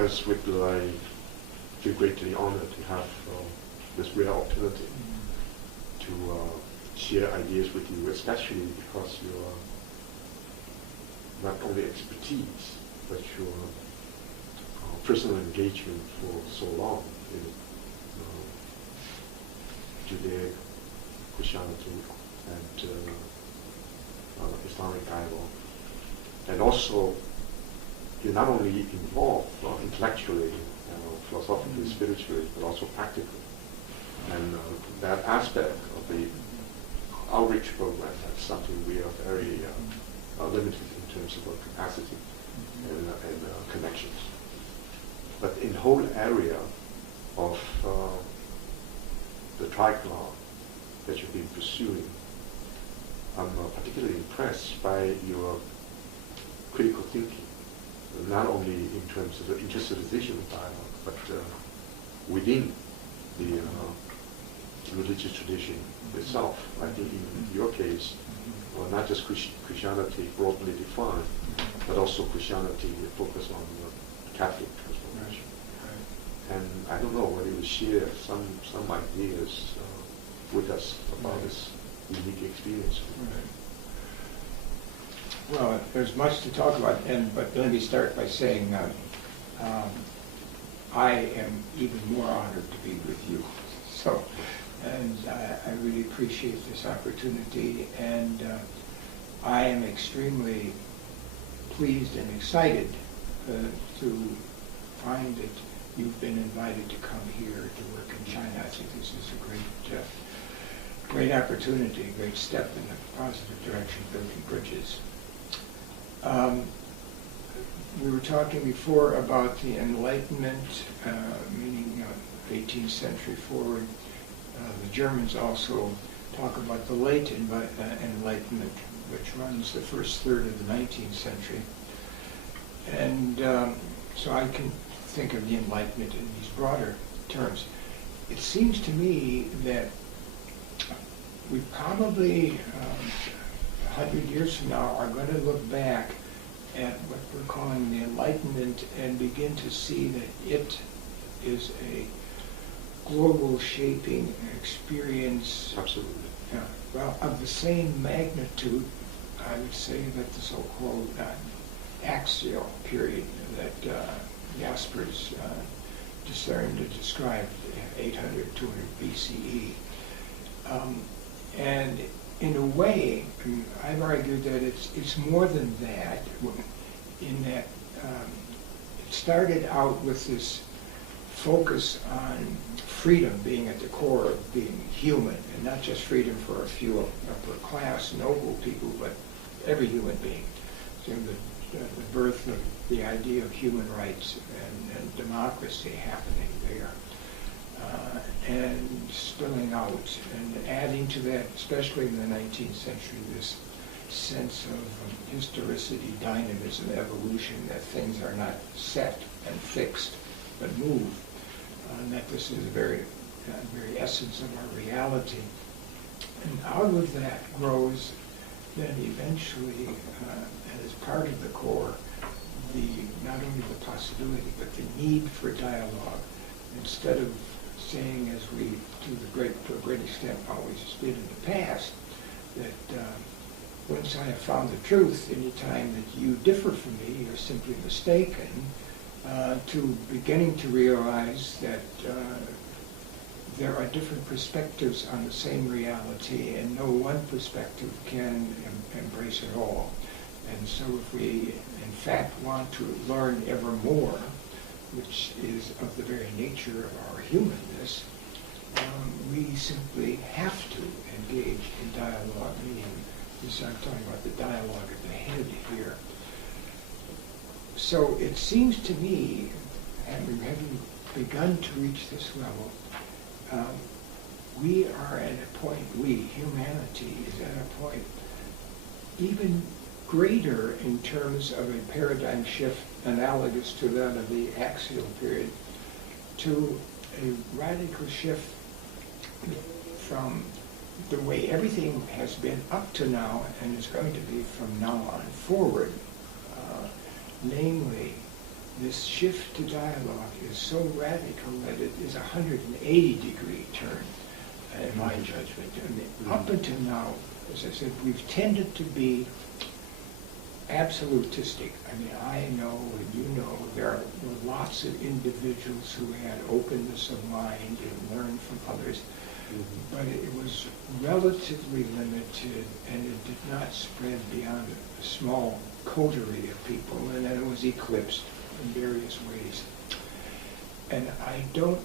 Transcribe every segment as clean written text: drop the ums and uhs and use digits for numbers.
Professor Swidler, I feel greatly honored to have this rare opportunity to share ideas with you, especially because your not only expertise, but your personal engagement for so long in Judaic Christianity and Islamic dialogue. And also, you're not only involved intellectually, philosophically, spiritually, but also practically. And that aspect of the outreach program, that's something we are very limited in terms of our capacity and connections. But in the whole area of the tricolor that you've been pursuing, I'm particularly impressed by your critical thinking, not only in terms of the intercivilization of dialogue, but within the religious tradition itself. I think in your case, well, not just Christianity broadly defined, but also Christianity focused on Catholic transformation. And I don't know whether you would share some ideas with us about this unique experience. Well, there's much to talk about, but let me start by saying I am even more honored to be with you. So, and I really appreciate this opportunity, and I am extremely pleased and excited to find that you've been invited to come here to work in China. I think this is a great opportunity, a great step in a positive direction, building bridges. We were talking before about the Enlightenment, meaning 18th century forward. The Germans also talk about the late Enlightenment, which runs the first third of the 19th century. And so I can think of the Enlightenment in these broader terms. It seems to me that we probably 100 years from now are going to look back at what we're calling the Enlightenment and begin to see that it is a global shaping experience. Absolutely. Well, of the same magnitude, I would say, that the so-called axial period that Jaspers discerned and described 800, 200 BCE. And in a way, I've argued that it's more than that, in that it started out with this focus on freedom being at the core of being human, and not just freedom for a few upper class noble people, but every human being. So the birth of the idea of human rights and democracy happening there. And spilling out and adding to that, especially in the 19th century, this sense of historicity, dynamism, evolution, that things are not set and fixed, but move, and that this is the very essence of our reality. And out of that grows then eventually, as part of the core, not only the possibility, but the need for dialogue. Instead of saying, as we, to a great extent, always did in the past, that once I have found the truth, any time that you differ from me, you're simply mistaken, to beginning to realize that there are different perspectives on the same reality, and no one perspective can embrace it all. And so if we, in fact, want to learn ever more, which is of the very nature of our humanness, we simply have to engage in dialogue, meaning I'm talking about the dialogue at the head here. So it seems to me, having begun to reach this level, we are at a point, humanity is at a point even greater in terms of a paradigm shift analogous to that of the axial period, to a radical shift from the way everything has been up to now and is going to be from now on forward, namely this shift to dialogue is so radical that it is a 180-degree turn, in my judgment. I mean, up until now, as I said, we've tended to be absolutistic. I mean, I know and you know there were lots of individuals who had openness of mind and learned from others, but it was relatively limited and it did not spread beyond a small coterie of people, and then it was eclipsed in various ways. And I don't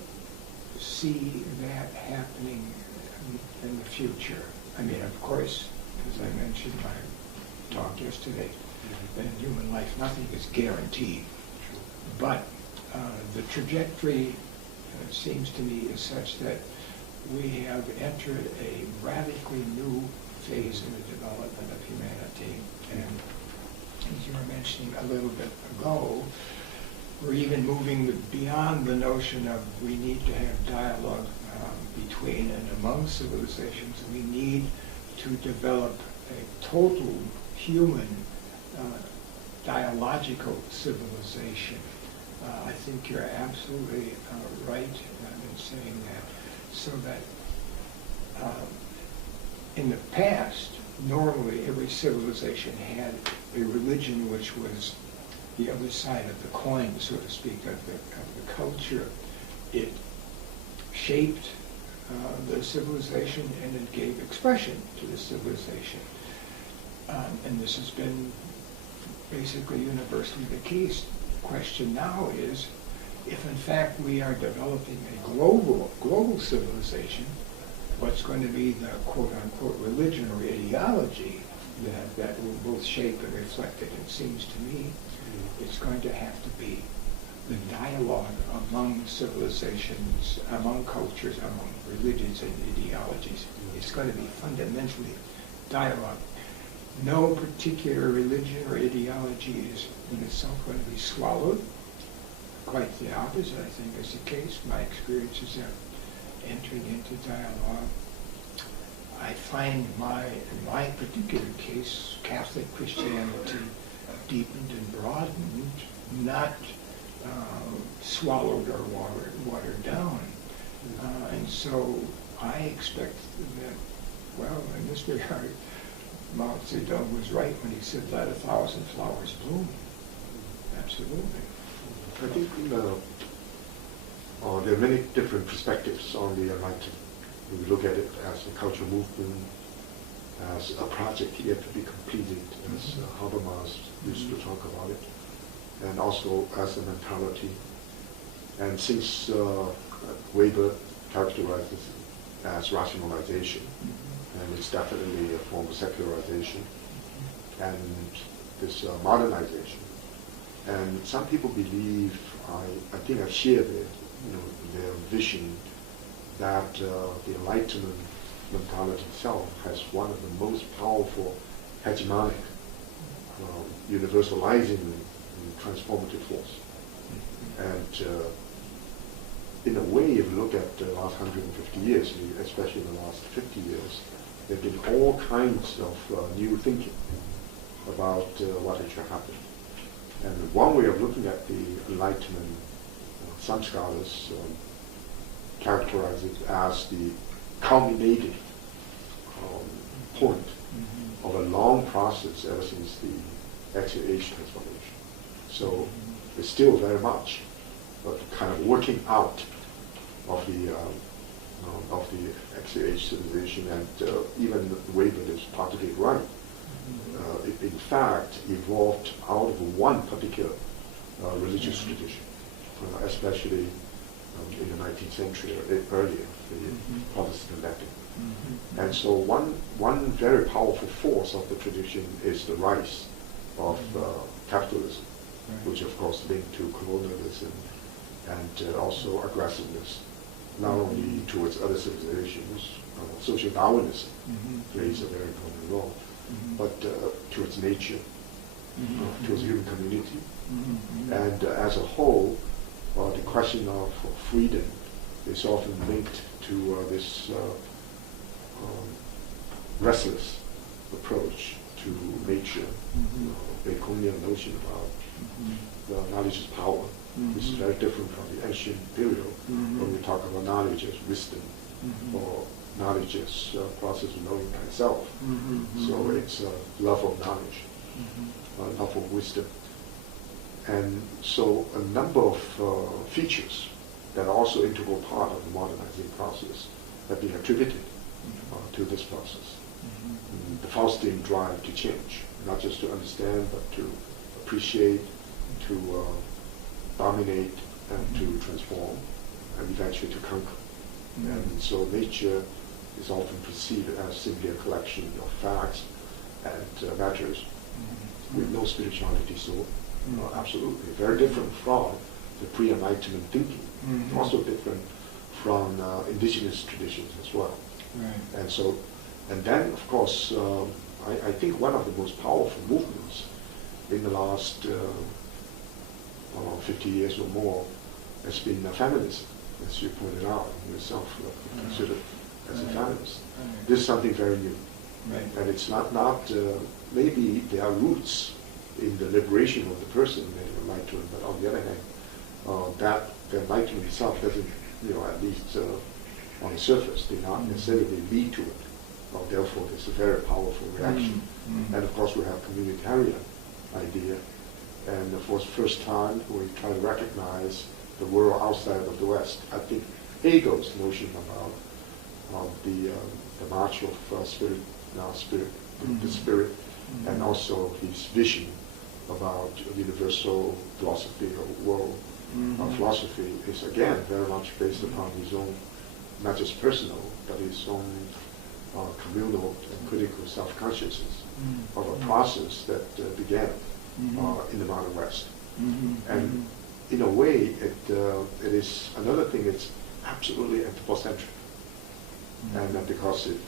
see that happening in the future. I mean, of course, as I mentioned in my talk yesterday, in human life, nothing is guaranteed. But the trajectory, seems to me, is such that we have entered a radically new phase in the development of humanity. And as you were mentioning a little bit ago, we're even moving beyond the notion of we need to have dialogue between and among civilizations. We need to develop a total human dialogical civilization. I think you're absolutely right in saying that. So that in the past, normally every civilization had a religion which was the other side of the coin, so to speak, of the culture. It shaped the civilization and it gave expression to the civilization. And this has been basically universally the case. The question now is, if in fact we are developing a global civilization, what's going to be the quote-unquote religion or ideology that will both shape and reflect it? It seems to me it's going to have to be the dialogue among civilizations, among cultures, among religions and ideologies. It's going to be fundamentally dialogue. No particular religion or ideology is in itself going to be swallowed. Quite the opposite, I think, is the case. My experiences are entering into dialogue. I find in my particular case, Catholic Christianity deepened and broadened, not swallowed or watered down. And so I expect that, well, in this regard, Mao Zedong was right when he said, let 1,000 flowers bloom. Absolutely. I think there are many different perspectives on the Enlightenment. We look at it as a cultural movement, as a project yet to be completed, as Habermas used to talk about it, and also as a mentality. And since Weber characterizes it as rationalization, and it's definitely a form of secularization, and this modernization. And some people believe, I think I share their vision that the Enlightenment mentality itself has one of the most powerful hegemonic, universalizing, transformative force. And in a way, if you look at the last 150 years, especially the last 50 years, there have been all kinds of new thinking about what actually happened. And one way of looking at the Enlightenment, some scholars characterize it as the culminating point of a long process ever since the XAH transformation. So it's still very much kind of working out of the XAH civilization, and even Weber is partly right. It in fact evolved out of one particular religious tradition, especially in the 19th century or earlier, the Protestant Latin. And so one very powerful force of the tradition is the rise of capitalism, which of course linked to colonialism and also aggressiveness, not only towards other civilizations. Social Darwinism plays a very important role, but towards nature, towards human community. And as a whole, the question of freedom is often linked to this restless approach to nature, Baconian notion about knowledge is power, which is very different from the ancient period when we talk about knowledge as wisdom or knowledge as process of knowing thyself. So it's love of knowledge, love of wisdom. And so a number of features that are also integral part of the modernizing process have been attributed to this process. The Faustian drive to change, not just to understand, but to appreciate, to dominate, and to transform, and eventually to conquer. And so nature is often perceived as simply a collection of facts and matters with no spirituality. So absolutely, very different from the pre-Enlightenment thinking, also different from indigenous traditions as well. Right. And so, and then of course, I think one of the most powerful movements in the last 50 years or more has been feminism, as you pointed out yourself, considered as a feminist. This is something very new, and it's not maybe there are roots in the liberation of the person, the enlightenment, but on the other hand, that the enlightenment itself doesn't, at least on the surface, did not necessarily lead to it. Therefore, it's a very powerful reaction. And of course, we have communitarian idea, and for the first time, we try to recognize the world outside of the West. I think Hegel's notion about the march of spirit, the spirit, and also his vision about universal philosophy of world philosophy is again very much based upon his own, not just personal, but his own communal and critical self-consciousness of a process that began in the modern West. And in a way, it is another thing. It's absolutely anthropocentric, and because it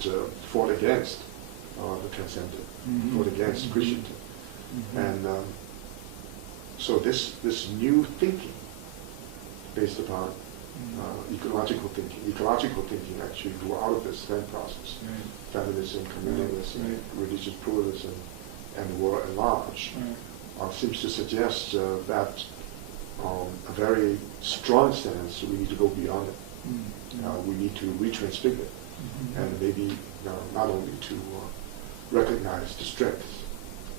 fought against the transcendent, fought against Christianity, and so this new thinking based upon ecological thinking actually grew out of this same process. Feminism, communalism, religious pluralism, and the world at large seems to suggest that a very strong stance, we need to go beyond it. We need to retransfigure it, and maybe not only to recognize the strengths,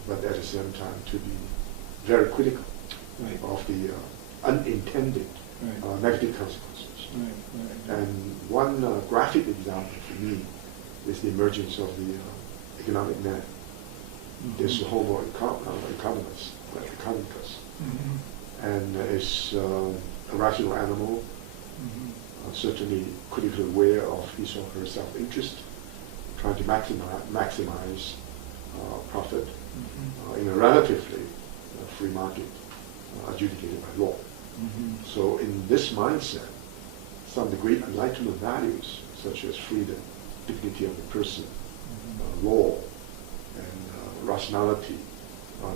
but at the same time to be very critical of the unintended negative consequences. And one graphic example for me is the emergence of the economic man. This Homo economicus, and is a rational animal, certainly critically aware of his or her self-interest, trying to maximize profit in a relatively free market adjudicated by law. So in this mindset, some of the great Enlightenment values, such as freedom, dignity of the person, law, and rationality,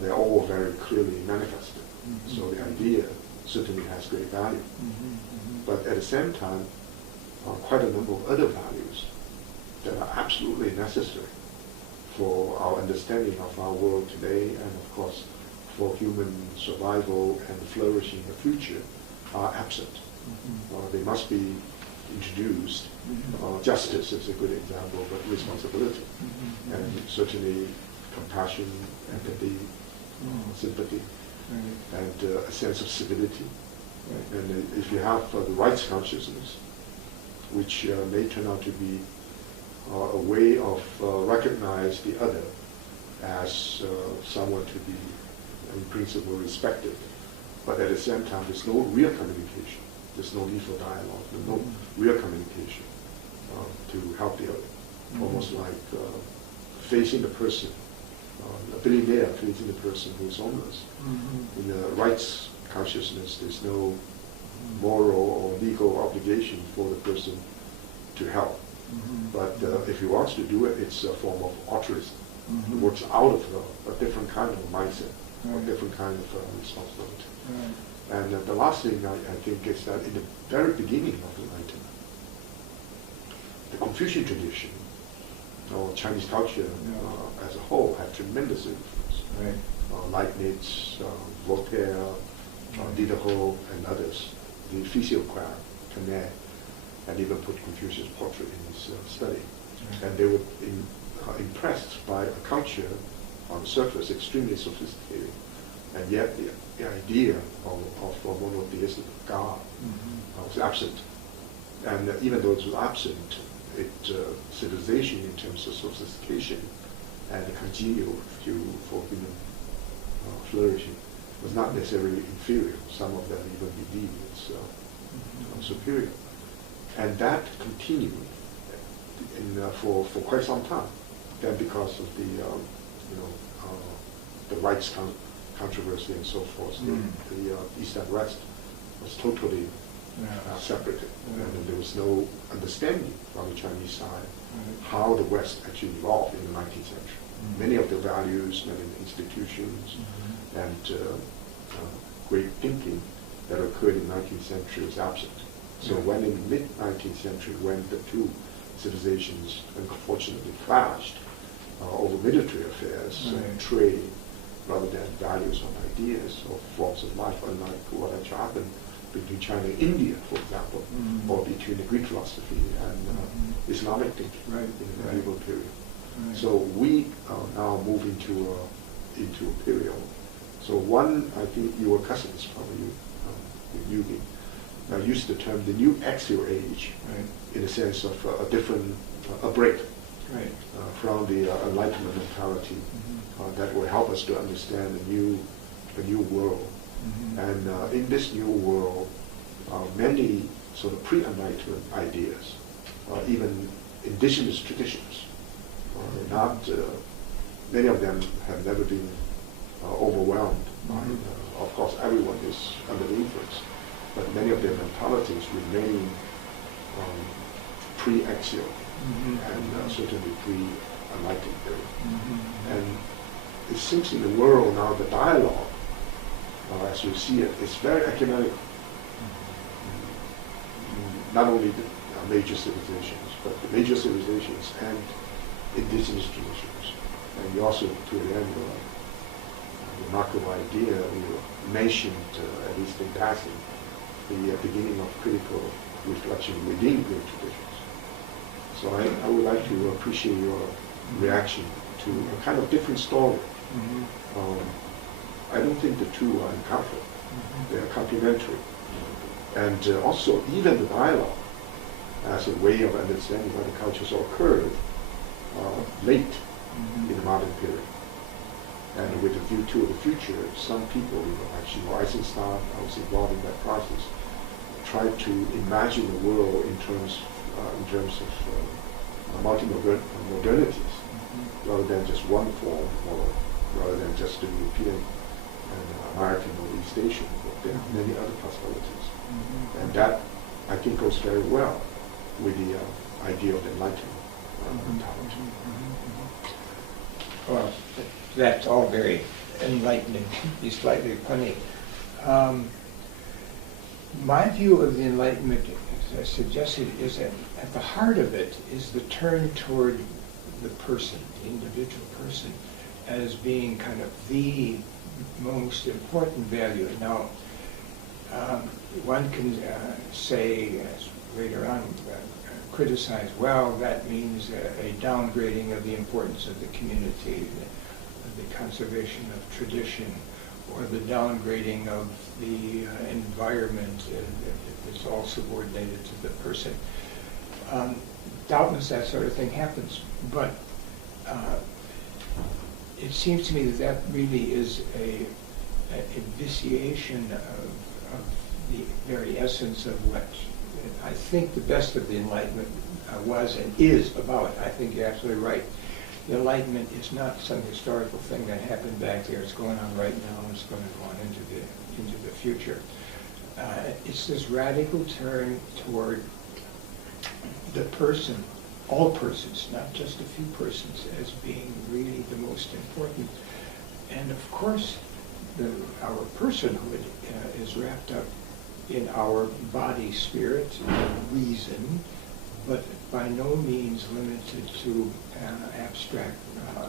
they're all very clearly manifested. So the idea certainly has great value. But at the same time, quite a number of other values that are absolutely necessary for our understanding of our world today, and of course for human survival and flourishing in the future, are absent. They must be introduced. Justice is a good example, but responsibility, and certainly compassion, empathy, sympathy, and a sense of civility. And if you have the rights consciousness, which may turn out to be a way of recognize the other as someone to be, in principle, respected, but at the same time, there's no real communication. There's no need for dialogue. There's no real communication to help the other. Almost like facing the person, a billionaire facing the person who is homeless. In the rights consciousness, there's no moral or legal obligation for the person to help. But if he wants to do it, it's a form of altruism. It works out of a different kind of mindset, or a different kind of responsibility. And the last thing I think is that in the very beginning of the Enlightenment, the Confucian tradition or Chinese culture as a whole had tremendous influence. Right. Leibniz, Voltaire, Diderot, and others, the physiocrat, Canet, and even put Confucius' portrait in his study. Right. And they were impressed by a culture on the surface extremely sophisticated, and yet the idea of a monotheistic God was absent. And even though it was absent, civilization in terms of sophistication and congenial for human flourishing was not necessarily inferior. Some of them even believed it's superior. And that continued for quite some time. Then because of the rights controversy and so forth, the East and West was totally separated. And there was no understanding from the Chinese side how the West actually evolved in the 19th century. Many of the values, many of the institutions, and great thinking that occurred in the 19th century was absent. So when in the mid-19th century, when the two civilizations unfortunately clashed over military affairs and trade, rather than values or ideas or forms of life, unlike what actually happened between China and India, for example, or between the Greek philosophy and Islamic thinking in the medieval period. So we now move into a period. So one, I think your cousins, probably you used the term the new axial age, in the sense of a break from the Enlightenment mentality that will help us to understand the new world. And in this new world, many sort of pre-Enlightenment ideas, even indigenous traditions, many of them have never been overwhelmed by, of course, everyone is under the influence, but many of their mentalities remain pre-axial and certainly pre-Enlightenment period. And it seems in the world now, the dialogue, as you see it, is very ecumenical. Not only the major civilizations, but the major civilizations and indigenous traditions. And you also, to the end, remarkable idea, you mentioned, at least in passing, the beginning of critical reflection within great traditions. So I would like to appreciate your reaction to a kind of different story. I don't think the two are in conflict. They are complementary. And also, even the dialogue as a way of understanding how the cultures occurred late in the modern period. And with a view to the future, some people, actually Eisenstein, I was involved in that process, tried to imagine the world in terms of multi-modernities, rather than just one form, or rather than just the European and American or East Asian. There are many other possibilities. And that, I think, goes very well with the idea of the Enlightenment mentality. Well, that's all very enlightening, to be slightly funny. My view of the Enlightenment, as I suggested, is that at the heart of it is the turn toward the person, the individual person, as being kind of the most important value. Now, one can say, as later on, criticize, well, that means a downgrading of the importance of the community, the conservation of tradition, or the downgrading of the environment. It's all subordinated to the person. Doubtless that sort of thing happens, but it seems to me that that really is a vitiation of the very essence of what I think the best of the Enlightenment was and is about. I think you're absolutely right. The Enlightenment is not some historical thing that happened back there. It's going on right now, and it's going to go on into the future. It's this radical turn toward the person, all persons, not just a few persons, as being really the most important. And of course, our personhood is wrapped up in our body, spirit, reason, but by no means limited to abstract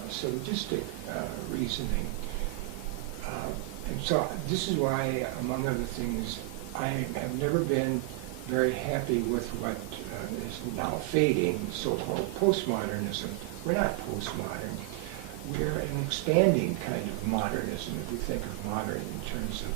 syllogistic reasoning. And so this is why, among other things, I have never been very happy with what is now fading, so-called postmodernism. We're not postmodern. We're an expanding kind of modernism, if we think of modern in terms of,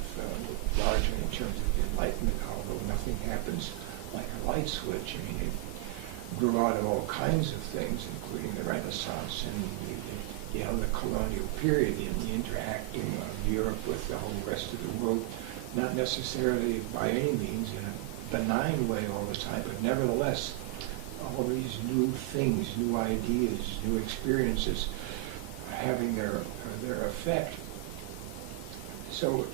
largely in terms of the Enlightenment, although nothing happens like a light switch. I mean, it grew out of all kinds of things, including the Renaissance and the colonial period, and the interacting of Europe with the whole rest of the world, not necessarily by any means in a benign way all the time, but nevertheless, all these new things, new ideas, new experiences having their effect. So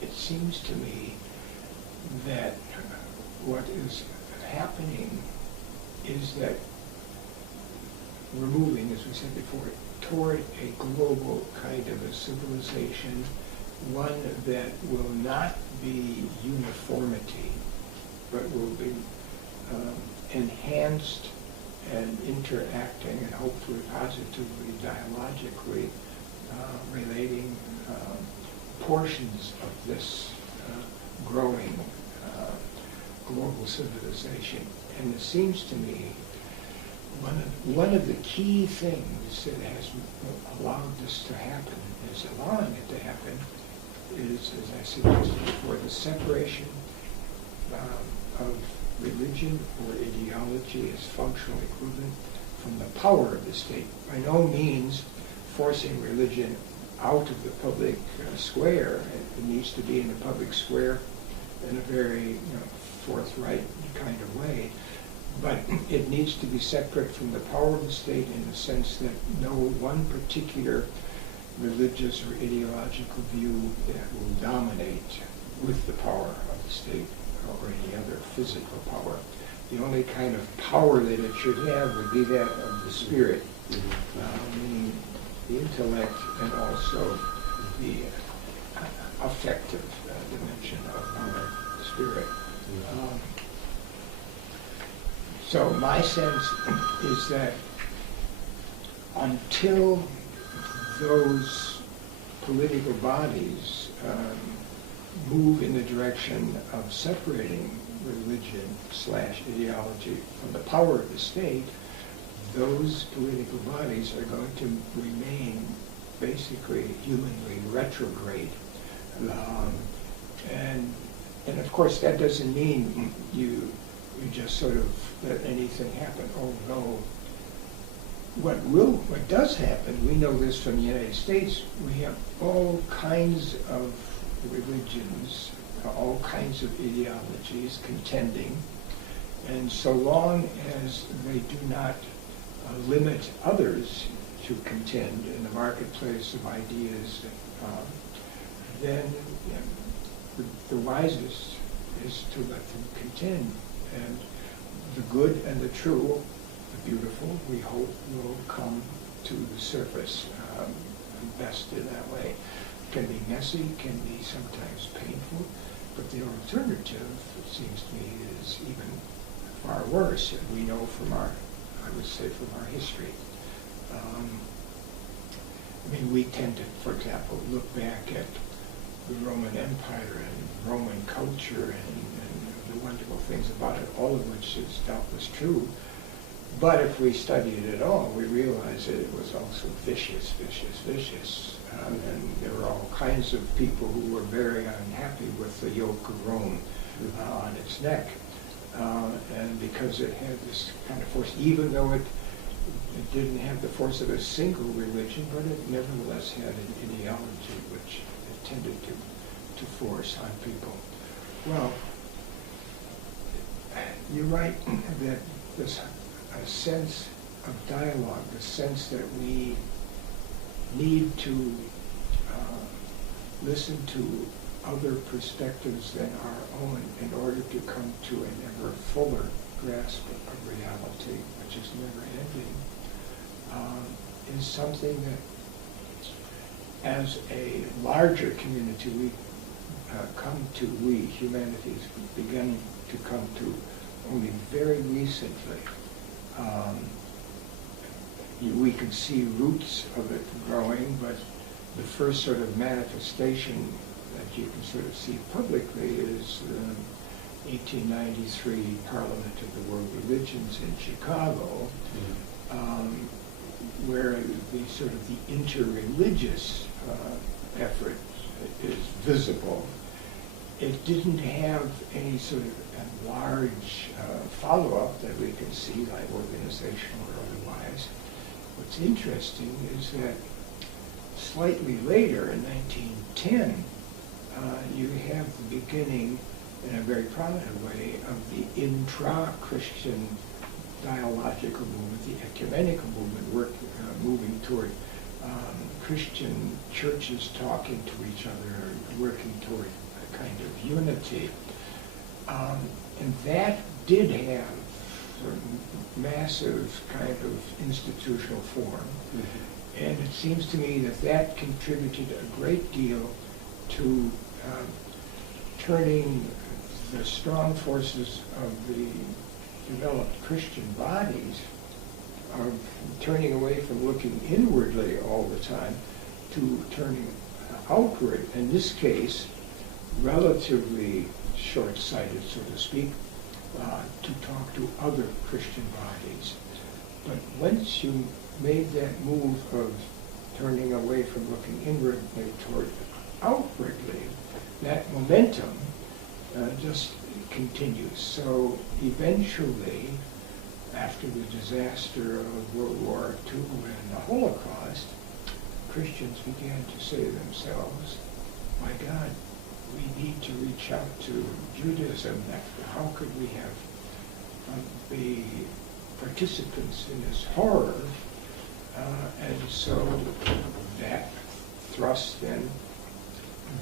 it seems to me that what is happening is that we're moving, as we said before, toward a global kind of a civilization, one that will not be uniformity, but will be enhanced and interacting and hopefully positively, dialogically relating portions of this growing global civilization. And it seems to me one of the key things that has allowed this to happen, is allowing it to happen, is, as I suggested before, the separation of religion or ideology as functional equivalent from the power of the state. By no means forcing religion out of the public square. It needs to be in the public square in a very forthright kind of way. But it needs to be separate from the power of the state in the sense that no one particular religious or ideological view will dominate with the power of the state or any other physical power. The only kind of power that it should have would be that of the spirit, meaning the intellect and also the affective dimension of our spirit. So my sense is that until those political bodies move in the direction of separating religion / ideology from the power of the state, those political bodies are going to remain basically humanly retrograde. And of course that doesn't mean you just sort of let anything happen. Oh no. What does happen, we know this from the United States, we have all kinds of religions, all kinds of ideologies contending, and so long as they do not limit others to contend in the marketplace of ideas, then the wisest is to let them contend. And the good and the true, the beautiful, we hope will come to the surface best in that way. It can be messy, can be sometimes painful, but the alternative, it seems to me, is even far worse. And we know from I would say from our history. I mean, we tend to, for example, look back at the Roman Empire and Roman culture and the wonderful things about it, all of which is doubtless true. But if we study it at all, we realize that it was also vicious. And there were all kinds of people who were very unhappy with the yoke of Rome on its neck. And because it had this kind of force, even though it didn't have the force of a single religion, but it nevertheless had an ideology which it tended to force on people. Well, you're right that there's a sense of dialogue, the sense that we need to listen to other perspectives than our own in order to come to an ever fuller grasp of reality, which is never ending, is something that as a larger community we humanities, beginning to come to only very recently. We can see roots of it growing, but the first sort of manifestation that you can sort of see publicly is the 1893 Parliament of the World Religions in Chicago, where the sort of the interreligious effort is visible. It didn't have any sort of a large follow-up that we can see, like organizational or otherwise. What's interesting is that slightly later, in 1910, you have the beginning, in a very prominent way, of the intra-Christian dialogical movement, the ecumenical movement, moving toward Christian churches talking to each other, working toward a kind of unity. And that did have sort of massive kind of institutional form. And it seems to me that that contributed a great deal to turning the strong forces of the developed Christian bodies, of turning away from looking inwardly all the time to turning outward. In this case, relatively short-sighted, so to speak, to talk to other Christian bodies. But once you made that move of turning away from looking inwardly toward outwardly, that momentum just continues. So eventually, after the disaster of World War II and the Holocaust, Christians began to say to themselves, my God, we need to reach out to Judaism. How could we have be participants in this horror? And so that thrust then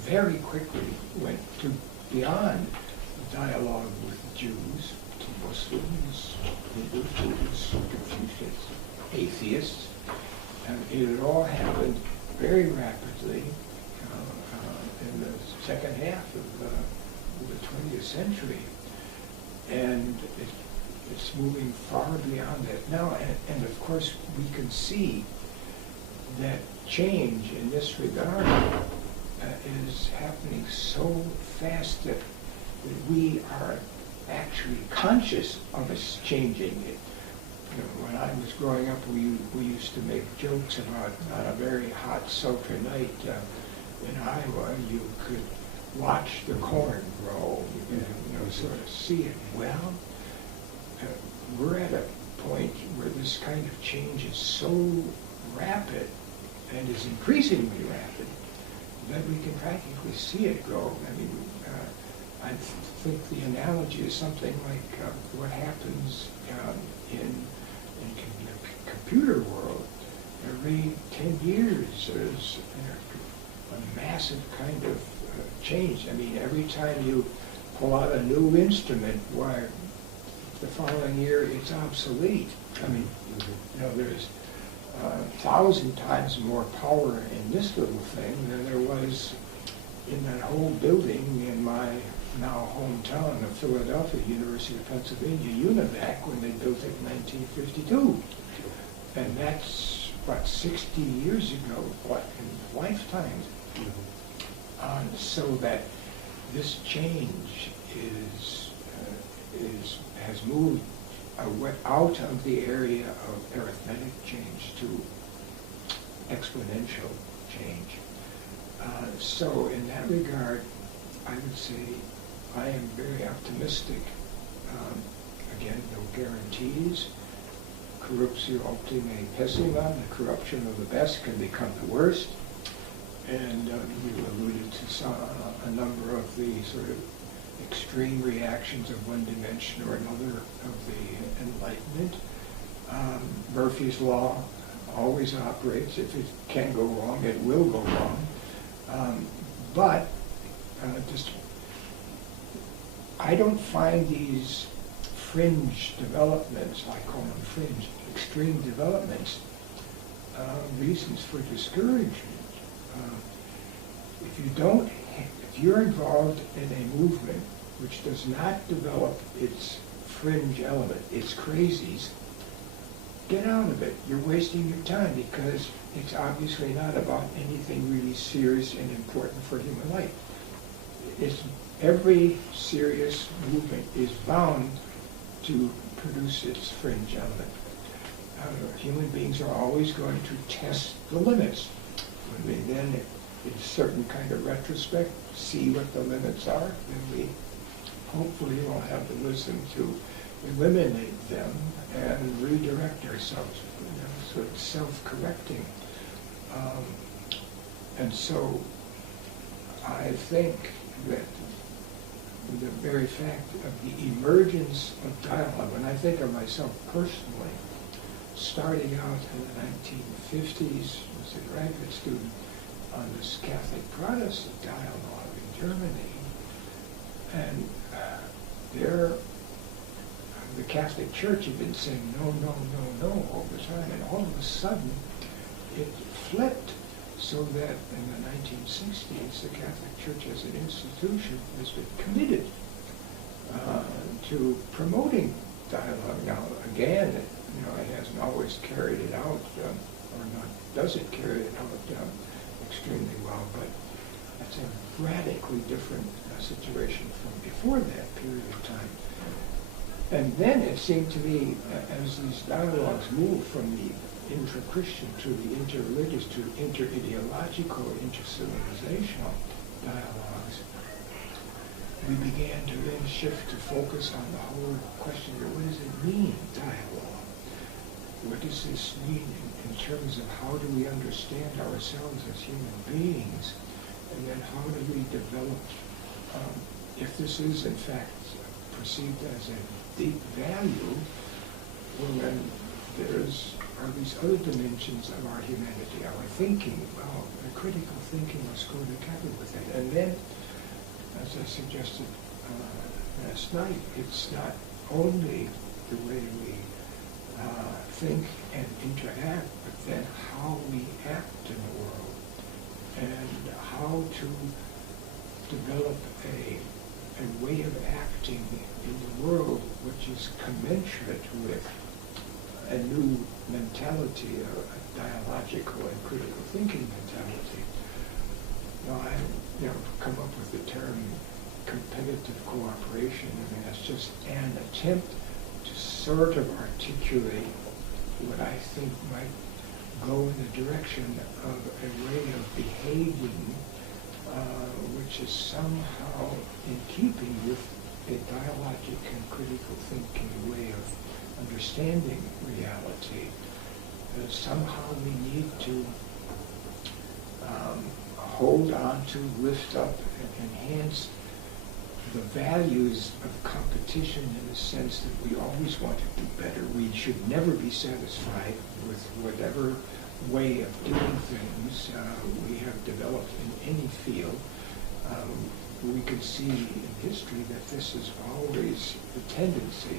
very quickly went to beyond dialogue with Jews, to Muslims, Hindus, Confucians, atheists. And it had all happened very rapidly in the second half of the 20th century. And it's moving far beyond that now. And of course, we can see that change in this regard is happening so fast that we are actually conscious of us changing it. You know, when I was growing up, we used to make jokes about on a very hot sultry night in Iowa, you could watch the corn grow, you know, sort of see it. Well, we're at a point where this kind of change is so rapid and is increasingly rapid that we can practically see it grow. I mean, I think the analogy is something like what happens in the computer world. Every 10 years there's a massive kind of change. I mean, every time you pull out a new instrument, why, the following year it's obsolete. I mean, you know, there's 1,000 times more power in this little thing than there was in that whole building in my now hometown of Philadelphia, University of Pennsylvania, UNIVAC, when they built it in 1952. And that's, what, 60 years ago, what, in lifetimes. So that this change has moved out of the area of arithmetic change to exponential change. So in that regard, I would say I am very optimistic. Again, no guarantees. Corruptio optime pessima, the corruption of the best can become the worst. And you alluded to a number of the sort of extreme reactions of one dimension or another of the Enlightenment. Murphy's Law always operates. If it can go wrong, it will go wrong. But I don't find these fringe developments, I call them fringe, extreme developments, reasons for discouragement. If you're involved in a movement which does not develop its fringe element. It's crazies. Get out of it. You're wasting your time because it's obviously not about anything really serious and important for human life. Every serious movement is bound to produce its fringe element. Human beings are always going to test the limits. When we then, in a certain kind of retrospect, see what the limits are, then we hopefully will have the wisdom to eliminate them and redirect ourselves, sort of self-correcting. And so I think that the very fact of the emergence of dialogue, when I think of myself personally, starting out in the 1950s as a graduate student on this Catholic-Protestant dialogue in Germany, and there the Catholic Church had been saying no, no, no, no all the time, and all of a sudden it flipped so that in the 1960s the Catholic Church as an institution has been committed to promoting dialogue. Now again, it hasn't always carried it out, or not doesn't carry it out extremely well, but that's a radically different situation from before that period of time. And then it seemed to me, as these dialogues moved from the intra-Christian to the interreligious to inter-ideological, inter-civilizational dialogues, we began to then shift to focus on the whole question of what does it mean, dialogue? What does this mean in terms of how do we understand ourselves as human beings? And then how do we develop, if this is in fact perceived as a deep value, well then are these other dimensions of our humanity, our thinking. Well, the critical thinking must go together with it. And then, as I suggested last night, it's not only the way we think and interact, but then how we act in the world, and how to develop a way of acting in the world which is commensurate with a new mentality, a dialogical and critical thinking mentality. Now, I've come up with the term competitive cooperation. I mean, that's just an attempt to sort of articulate what I think might go in the direction of a way of behaving which is somehow in keeping with a dialogic and critical thinking way of understanding reality. Somehow we need to hold on to, lift up, and enhance the values of competition in the sense that we always want to do better. We should never be satisfied with whatever way of doing things we have developed in any field. We can see in history that this is always the tendency.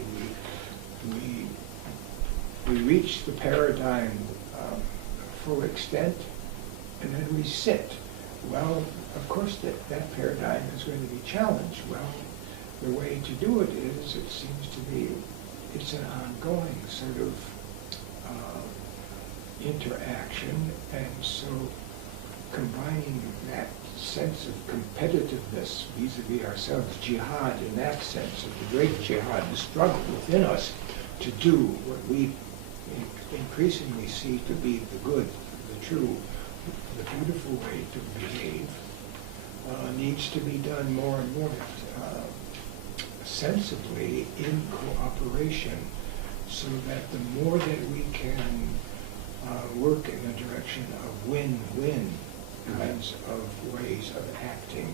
We reach the paradigm full extent, and then we sit. Well, of course, that paradigm is going to be challenged. Well, the way to do it is, it seems to me, it's an ongoing sort of interaction, and so combining that sense of competitiveness vis-a-vis ourselves, jihad in that sense, of the great jihad, the struggle within us to do what we increasingly see to be the good, the true, the beautiful way to behave, needs to be done more and more sensibly in cooperation, so that the more that we can work in the direction of win-win kinds of ways of acting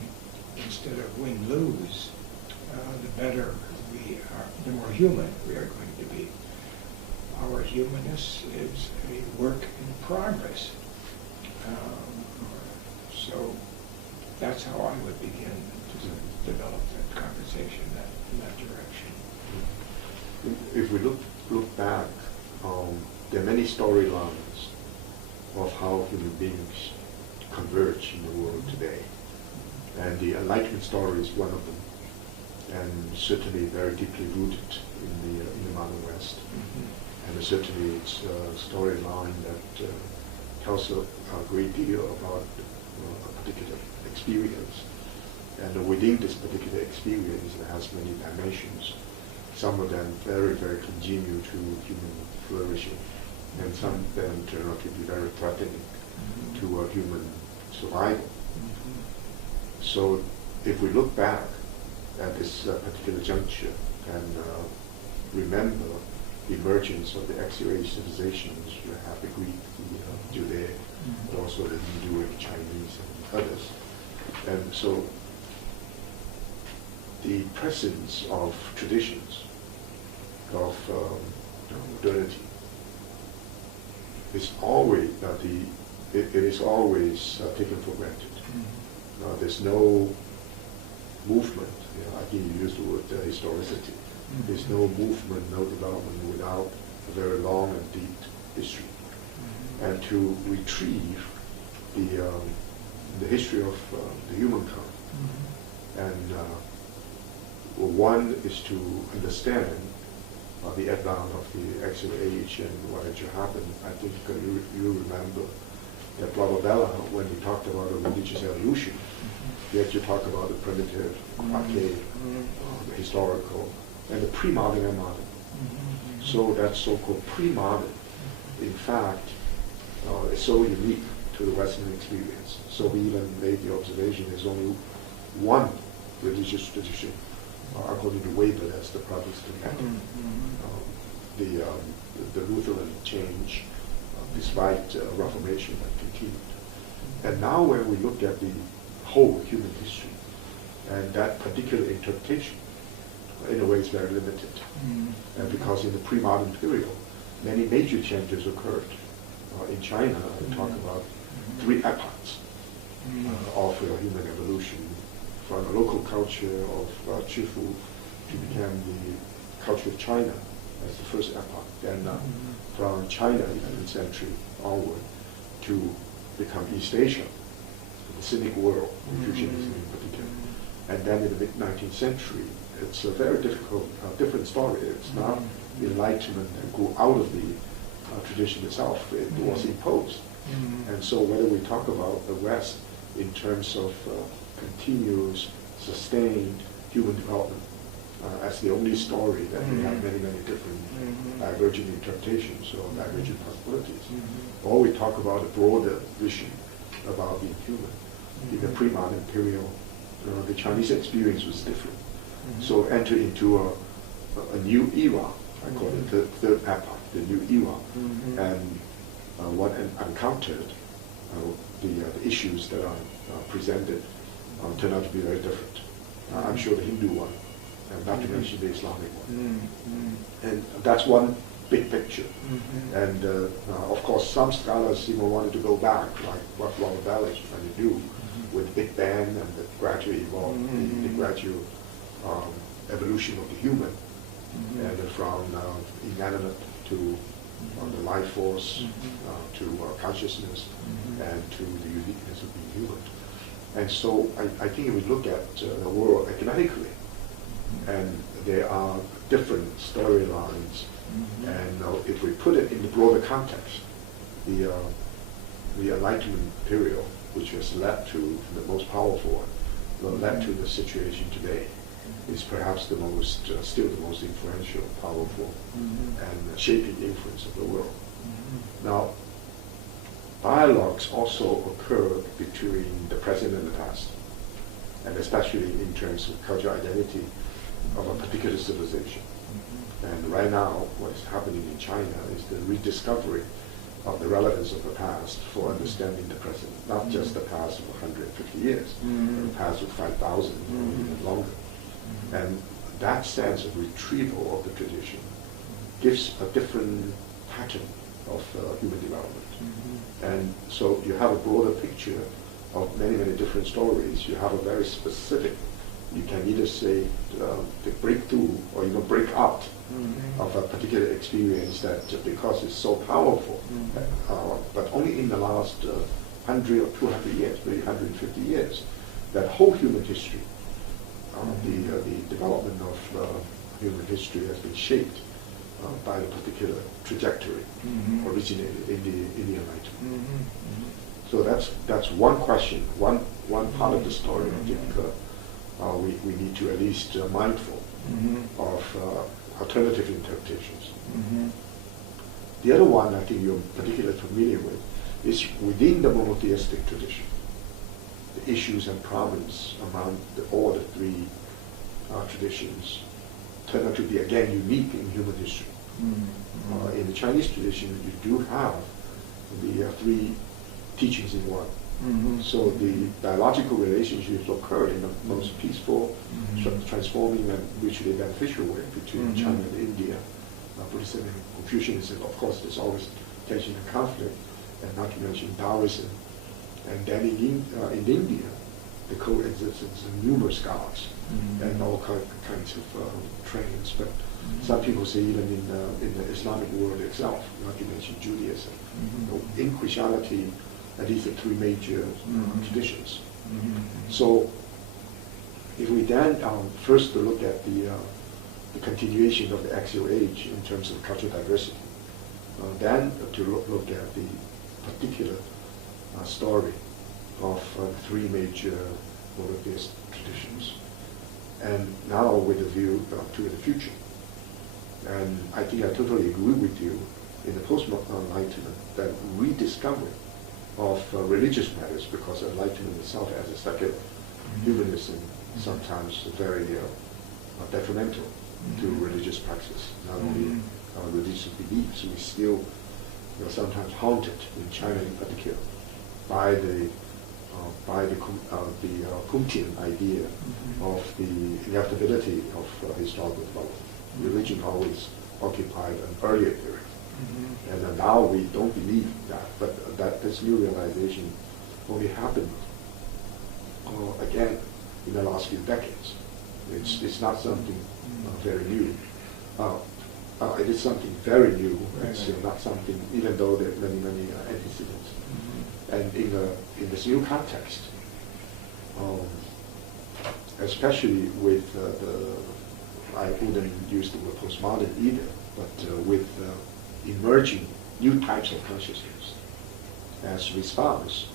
instead of win-lose, the better we are, the more human we are going to be. Our humanness is a work in progress. So that's how I would begin to develop that conversation in that direction. If we look back, there are many storylines of how human beings converge in the world today. And the Enlightenment story is one of them. and certainly very deeply rooted in the modern West. And certainly it's a storyline that tells a great deal about a particular experience. And within this particular experience, it has many dimensions. Some of them very, very congenial to human flourishing, and some of them turn out to be very threatening to human survival. So if we look back at this particular juncture and remember the emergence of the X-ray civilizations, you have the Greek, the Judaic, but also the Hindu and Chinese and others. And so the presence of traditions, of modernity, is always it is always taken for granted. There's no movement. I think you used the word historicity. There's no movement, no development without a very long and deep history. And to retrieve the history of the humankind, and one is to understand the advent of the X-ray age and what had happened. I think you remember that Blababella, when he talked about a religious evolution, he had to talk about the primitive, archaic, the historical, and the pre-modern and modern. So that so-called pre-modern, in fact, is so unique to the Western experience. So we even made the observation there's only one religious tradition, according to Weber, that's the Protestant method. The Lutheran change, despite Reformation, that continued. And now when we look at the whole human history, and that particular interpretation, in a way, is very limited. And because in the pre-modern period, many major changes occurred. In China, we talk about 3 epochs of human evolution, from the local culture of Chifu to become the culture of China as the first epoch. Then from China, 11th century onward, to become East Asia, the civic world, Confucianism in particular. And then in the mid-19th century, it's a very different story. It's not the Enlightenment that grew out of the tradition itself. It was imposed. And so whether we talk about the West in terms of continuous, sustained human development as the only story that we have many, many different divergent interpretations or divergent possibilities, or we talk about a broader vision about being human. In the pre-modern period, the Chinese experience was different. So enter into a new era, I call it the third epoch, the new era, and what encountered the issues that are presented turn out to be very different. I'm sure the Hindu one, and not to mention the Islamic one. And that's one big picture. And of course, some scholars even wanted to go back, like what Blababella is trying to do with Big Bang and the gradual the gradual evolution of the human, and from inanimate to the life force, to consciousness, and to the uniqueness of being human. And so I think if we look at the world economically, and there are different storylines, and if we put it in the broader context, the Enlightenment period, which has led to the most powerful one, led to the situation today, is perhaps the most, still the most influential, powerful, and shaping influence of the world. Now, dialogues also occur between the present and the past, and especially in terms of cultural identity of a particular civilization. And right now, what is happening in China is the rediscovery of the relevance of the past for understanding the present, not just the past of 150 years, but the past of 5,000 or even longer. And that sense of retrieval of the tradition gives a different pattern of human development. And so you have a broader picture of many, many different stories. You have a very specific, you can either say the breakthrough or even break out of a particular experience that because it's so powerful, but only in the last 100 or 200 years, maybe 150 years, that whole human history The development of human history has been shaped by the particular trajectory originated in the Enlightenment. So that's one question, one part of the story. I think we need to at least mindful of alternative interpretations. The other one I think you're particularly familiar with is within the monotheistic tradition. The issues and problems among all the three traditions turn out to be again unique in human history. In the Chinese tradition, you do have the three teachings in one. So the dialogical relationships occur in the most peaceful, transforming and mutually beneficial way between China and India. Buddhism and Confucianism, of course, there's always tension and conflict, and not to mention Taoism. And then in India, the coexistence of numerous gods and all kinds of trains. But some people say even in the Islamic world itself, not to mention Judaism, in Christianity, at least the three major traditions. So if we then first look at the continuation of the axial age in terms of cultural diversity, then to look at the particular story of three major monotheist traditions, and now with a view to the future. And I think I totally agree with you in the post-Enlightenment that rediscovery of religious matters, because Enlightenment itself as a secular humanism sometimes very detrimental to religious practice, not only religious beliefs. We still sometimes haunted, in China in particular, by the Comtean idea of the inevitability of historical development. Religion always occupied an earlier period. And now we don't believe that, but this new realization only happened again in the last few decades. It's not something very new. It is something very new. It's not something, even though there are many antecedents. And in this new context, especially with I wouldn't use the word postmodern either, but with emerging new types of consciousness as response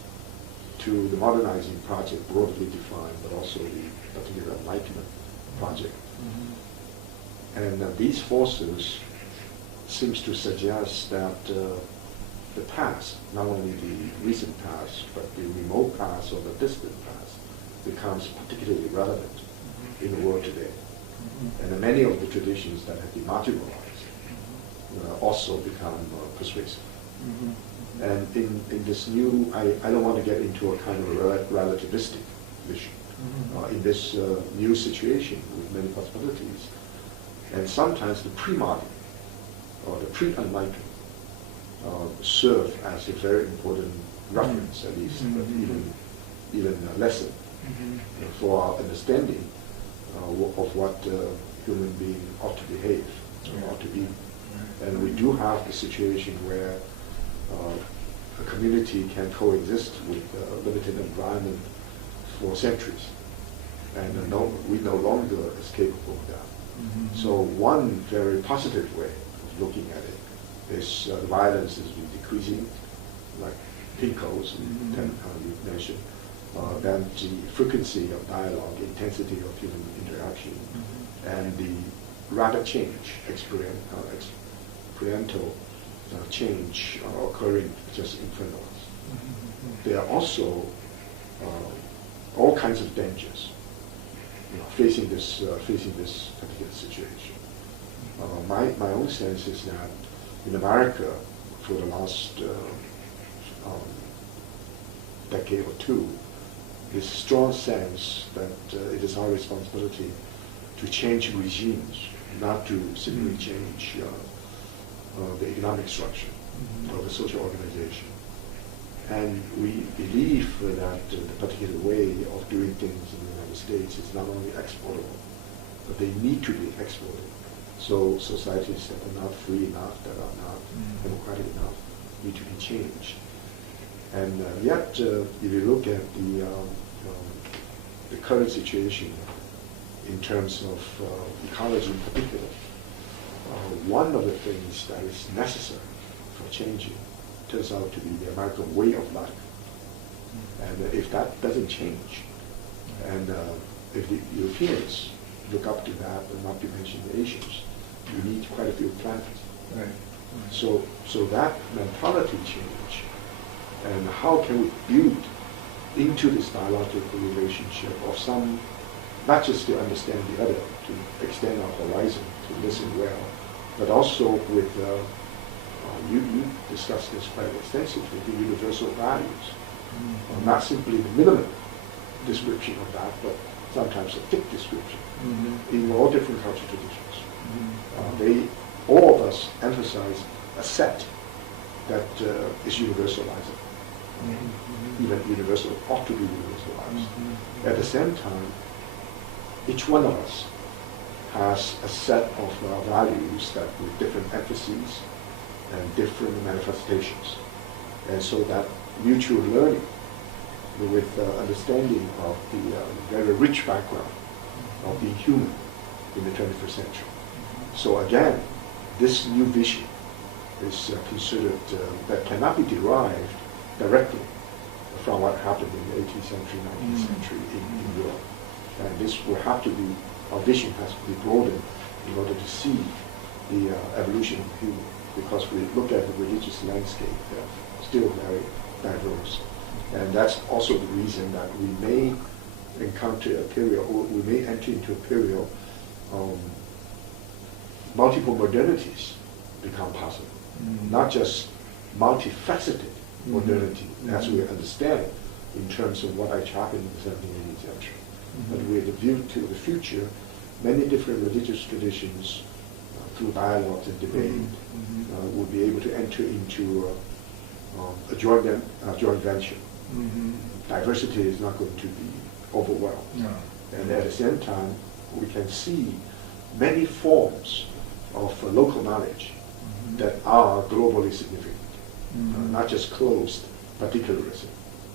to the modernizing project broadly defined, but also the particular Enlightenment project. And these forces seems to suggest that the past, not only the recent past, but the remote past or the distant past, becomes particularly relevant in the world today. And many of the traditions that have been marginalized also become persuasive. And in this new, I don't want to get into a kind of relativistic vision. In this new situation with many possibilities, and sometimes the pre-modern or the pre-enlightened serve as a very important reference, at least, but even a lesson for our understanding of what human being ought to behave, ought to be. And we do have the situation where a community can coexist with a limited environment for centuries, and we no longer is capable of that. So one very positive way of looking at it is the violence has been decreasing, like pinkos you mentioned, then the frequency of dialogue, intensity of human interaction, and the rapid change, experiential change occurring just in front of us. There are also all kinds of dangers facing this particular situation. My own sense is that in America, for the last decade or two, this strong sense that it is our responsibility to change regimes, not to simply change the economic structure or the social organization. And we believe that the particular way of doing things in the United States is not only exportable, but they need to be exported. So societies that are not free enough, that are not democratic enough, need to be changed. And yet, if you look at the current situation in terms of ecology in particular, one of the things that is necessary for changing turns out to be the American way of life. And if that doesn't change, and if the Europeans look up to that, and not to mention the Asians, we need quite a few planets. Right. So that mentality change, and how can we build into this dialogical relationship of some, not just to understand the other, to extend our horizon, to listen well, but also with, you discussed this quite extensively, the universal values. Not simply the minimum description of that, but sometimes a thick description in all different cultural traditions. All of us emphasize a set that is universalizing. Even universal ought to be universalized. At the same time, each one of us has a set of values that with different emphases and different manifestations. And so that mutual learning with understanding of the very rich background of being human in the 21st century. So again, this new vision is considered that cannot be derived directly from what happened in the 18th century, 19th century in Europe. And this will have to be, our vision has to be broadened in order to see the evolution of human, because we look at the religious landscape, they're still very diverse. And that's also the reason that we may encounter a period, or we may enter into a period of multiple modernities become possible. Not just multifaceted modernity as we understand it in terms of what happened in the 17th and 18th century. But with a view to the future, many different religious traditions, through dialogues and debate, will be able to enter into a joint venture. Diversity is not going to be overwhelmed. No. And at the same time, we can see many forms of local knowledge that are globally significant. Not just closed particularism,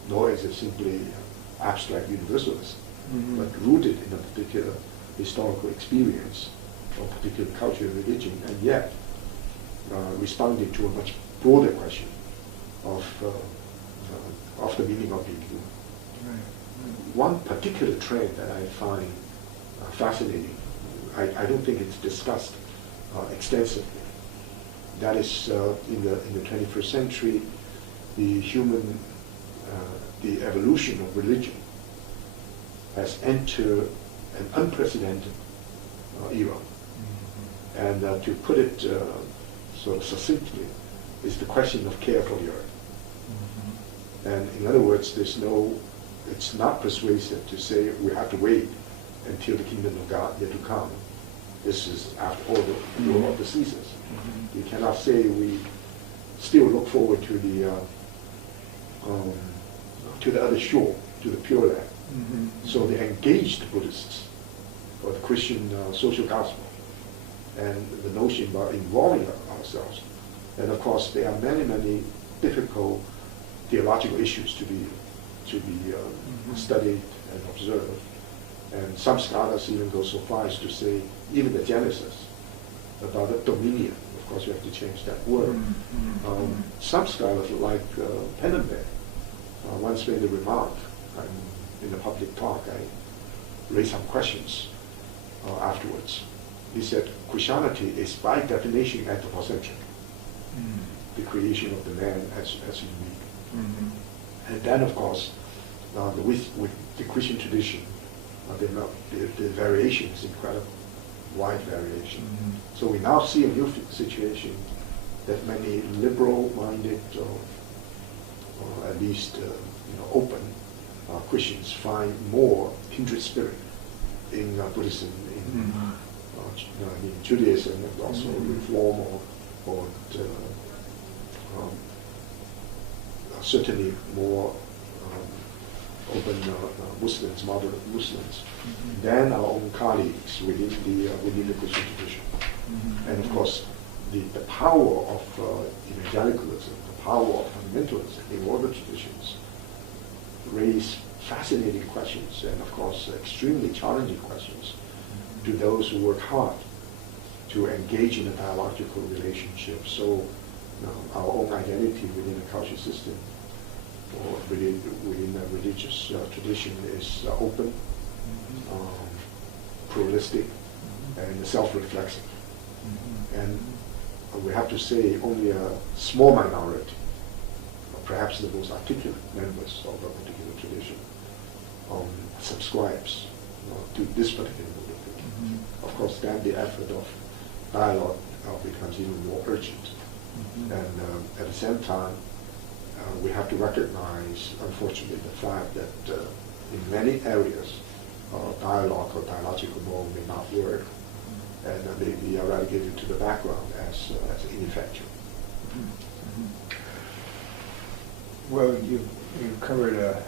nor is it simply abstract universalism, but rooted in a particular historical experience or particular culture and religion, and yet responding to a much broader question of the meaning of being human. One particular trend that I find fascinating, I don't think it's discussed extensively. That is, in the 21st century, the evolution of religion has entered an unprecedented era. And to put it sort of succinctly, is the question of care for the earth. And in other words, it's not persuasive to say we have to wait until the kingdom of God yet to come. This is after all the war of the seasons. You cannot say we still look forward to the other shore, to the Pure Land. So the engaged Buddhists, or the Christian social gospel, and the notion about involving ourselves. And of course, there are many, many difficult theological issues to be studied and observed. And some scholars even go so far as to say, even the Genesis, about the dominion, of course we have to change that word. Some scholars like Pennenberg once made a remark in a public talk. I raised some questions afterwards. He said, Christianity is by definition anthropocentric, the creation of the man as unique. And then, of course, with the Christian tradition, the variation is incredible, wide variation. So we now see a new situation that many liberal-minded, or at least open Christians find more kindred spirit in Buddhism, in Judaism, and also Reform, or certainly more open Muslims, moderate Muslims, than our own colleagues within the Christian tradition. And of course, the power of evangelicalism, the power of fundamentalism in all the traditions raise fascinating questions, and of course extremely challenging questions to those who work hard to engage in a dialogical relationship. So our own identity within a cultural system or within a religious tradition is open, pluralistic, and self-reflexive. And we have to say only a small minority, perhaps the most articulate members of a particular tradition, subscribes to this particular mode of thinking. Of course, then the effort of dialogue becomes even more urgent. And at the same time, we have to recognize, unfortunately, the fact that in many areas, dialogue or dialogical mode may not work, and may be relegated to the background as ineffectual. Well, you covered a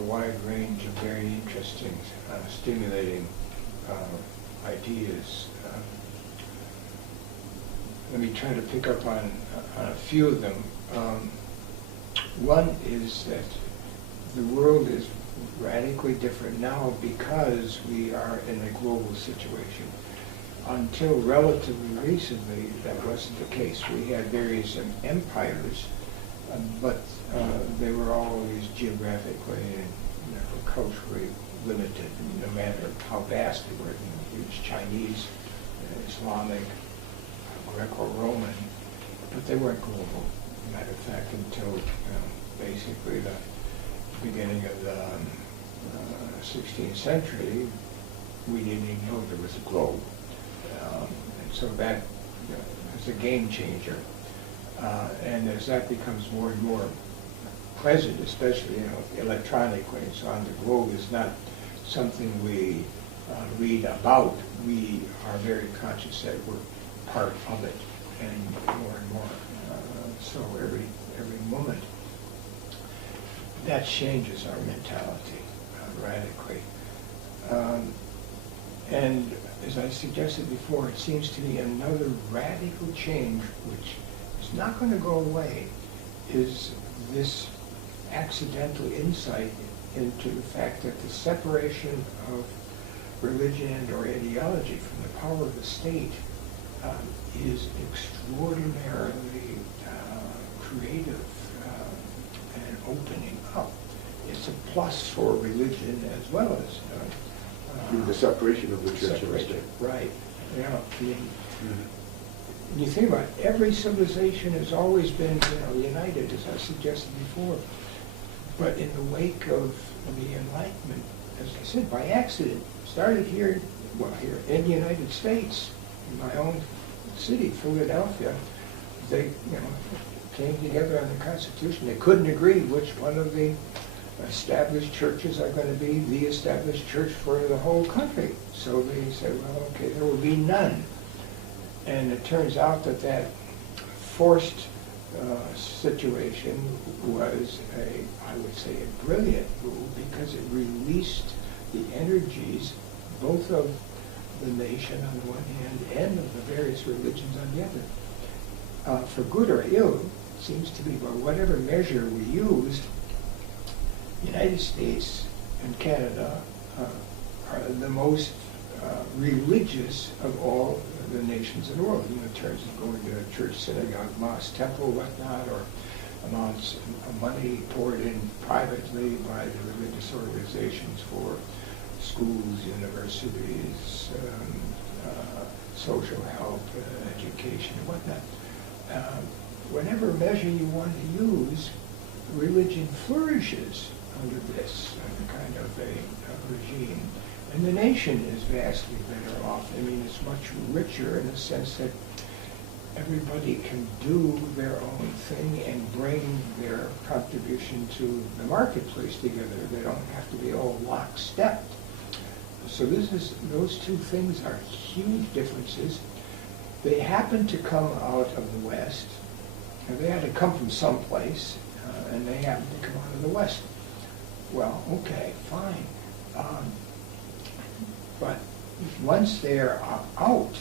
wide range of very interesting, stimulating ideas. Let me try to pick up on a few of them. One is that the world is radically different now because we are in a global situation. Until relatively recently, that wasn't the case. We had various empires, but they were always geographically and culturally limited, no matter how vast they were. Huge Chinese, Islamic, Greco-Roman, but they weren't global. Matter of fact, until basically the beginning of the 16th century, we didn't even know there was a globe. And so that is a game changer. And as that becomes more and more present, especially electronically, and so on, the globe is not something we read about. We are very conscious that we're part of it, and more. So every moment, that changes our mentality radically. And as I suggested before, it seems to me another radical change, which is not going to go away, is this accidental insight into the fact that the separation of religion or ideology from the power of the state is extraordinarily creative and opening up. It's a plus for religion as well as the separation of the church and the state. Right. Yeah. I mean, you think about it, every civilization has always been united, as I suggested before. But in the wake of the Enlightenment, as I said, by accident, started here in the United States, in my own city, Philadelphia. They came together on the Constitution. They couldn't agree which one of the established churches are going to be the established church for the whole country. So they said, well, okay, there will be none. And it turns out that forced situation was I would say, a brilliant move because it released the energies both of the nation on the one hand and of the various religions on the other. For good or ill, it seems to be, by whatever measure we used, the United States and Canada are the most religious of all the nations in the world, in terms of going to a church, synagogue, mosque, temple, whatnot, or amounts of money poured in privately by the religious organizations for schools, universities, social help, education, and whatnot. Whatever measure you want to use, religion flourishes under this kind of a regime. And the nation is vastly better off. I mean, it's much richer in the sense that everybody can do their own thing and bring their contribution to the marketplace together. They don't have to be all lockstep. So those two things are huge differences. They happen to come out of the West, and they had to come from someplace, and they happen to come out of the West. Well, okay, fine. But once they're out,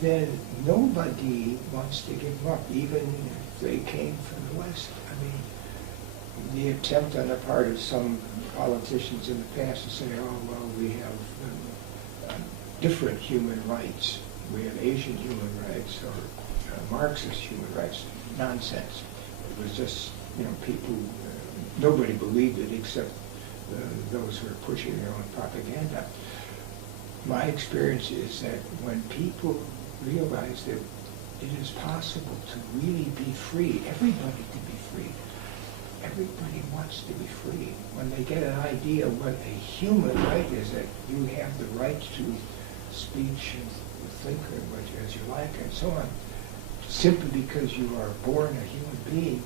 then nobody wants to give them up, even if they came from the West. I mean, the attempt on the part of some politicians in the past to say, oh, well, we have different human rights. We have Asian human rights or Marxist human rights. Nonsense. It was just, people, nobody believed it except those who are pushing their own propaganda. My experience is that when people realize that it is possible to really be free, everybody can be free. Everybody wants to be free. When they get an idea of what a human right is, that you have the right to speech and think as you like and so on, simply because you are born a human being,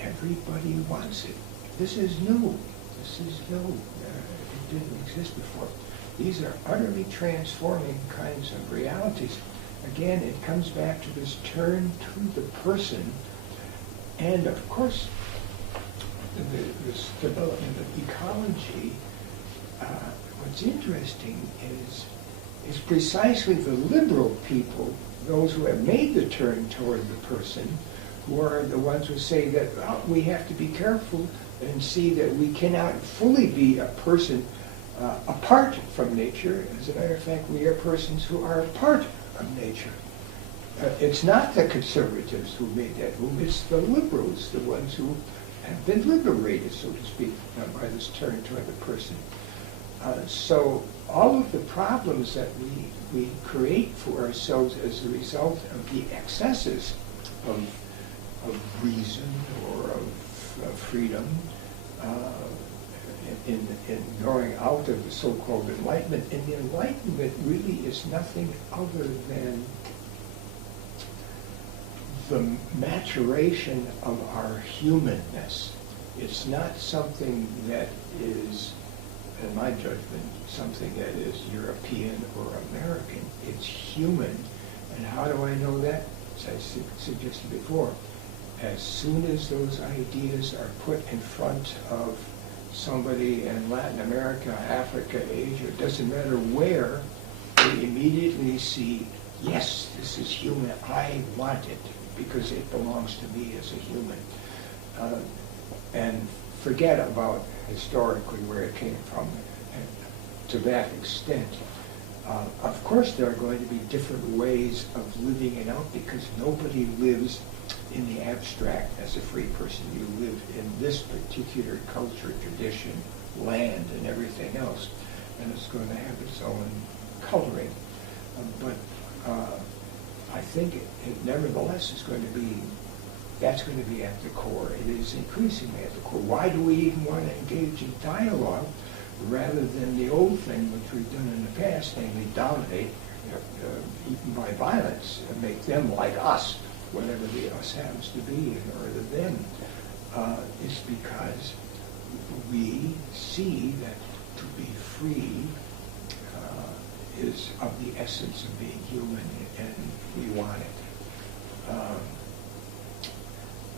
everybody wants it. This is new. This is new. It didn't exist before. These are utterly transforming kinds of realities. Again, it comes back to this turn to the person, and of course, this development of ecology. What's interesting is precisely the liberal people, those who have made the turn toward the person, who are the ones who say that we have to be careful and see that we cannot fully be a person apart from nature. As a matter of fact, we are persons who are part of nature. It's not the conservatives who made that move, it's the liberals, the ones who have been liberated, so to speak, by this turn toward the person. So all of the problems that we create for ourselves as a result of the excesses of reason or of freedom in going out of the so-called Enlightenment. And the Enlightenment really is nothing other than the maturation of our humanness. It's not something that is, in my judgment, something that is European or American. It's human. And how do I know that? As I suggested before, as soon as those ideas are put in front of somebody in Latin America, Africa, Asia, it doesn't matter where, they immediately see, yes, this is human, I want it, because it belongs to me as a human. And forget about historically where it came from to that extent. Of course, there are going to be different ways of living it out, because nobody lives in the abstract as a free person. You live in this particular culture, tradition, land, and everything else, and it's going to have its own coloring. But I think it nevertheless is going to be, that's going to be at the core. It is increasingly at the core. Why do we even want to engage in dialogue rather than the old thing which we've done in the past, namely dominate, even by violence, and make them like us, whatever the us happens to be, or the them, is because we see that to be free is of the essence of being human, and we want it.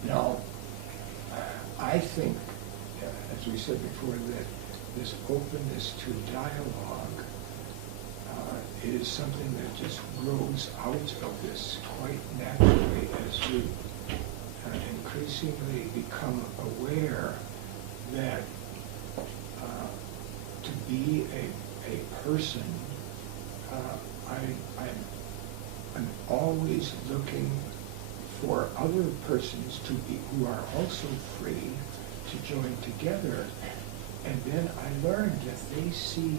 Now, I think, as we said before, that this openness to dialogue is something that just grows out of this quite naturally as we increasingly become aware that to be a person, I'm always looking for other persons to be who are also free to join together, and then I learned that they see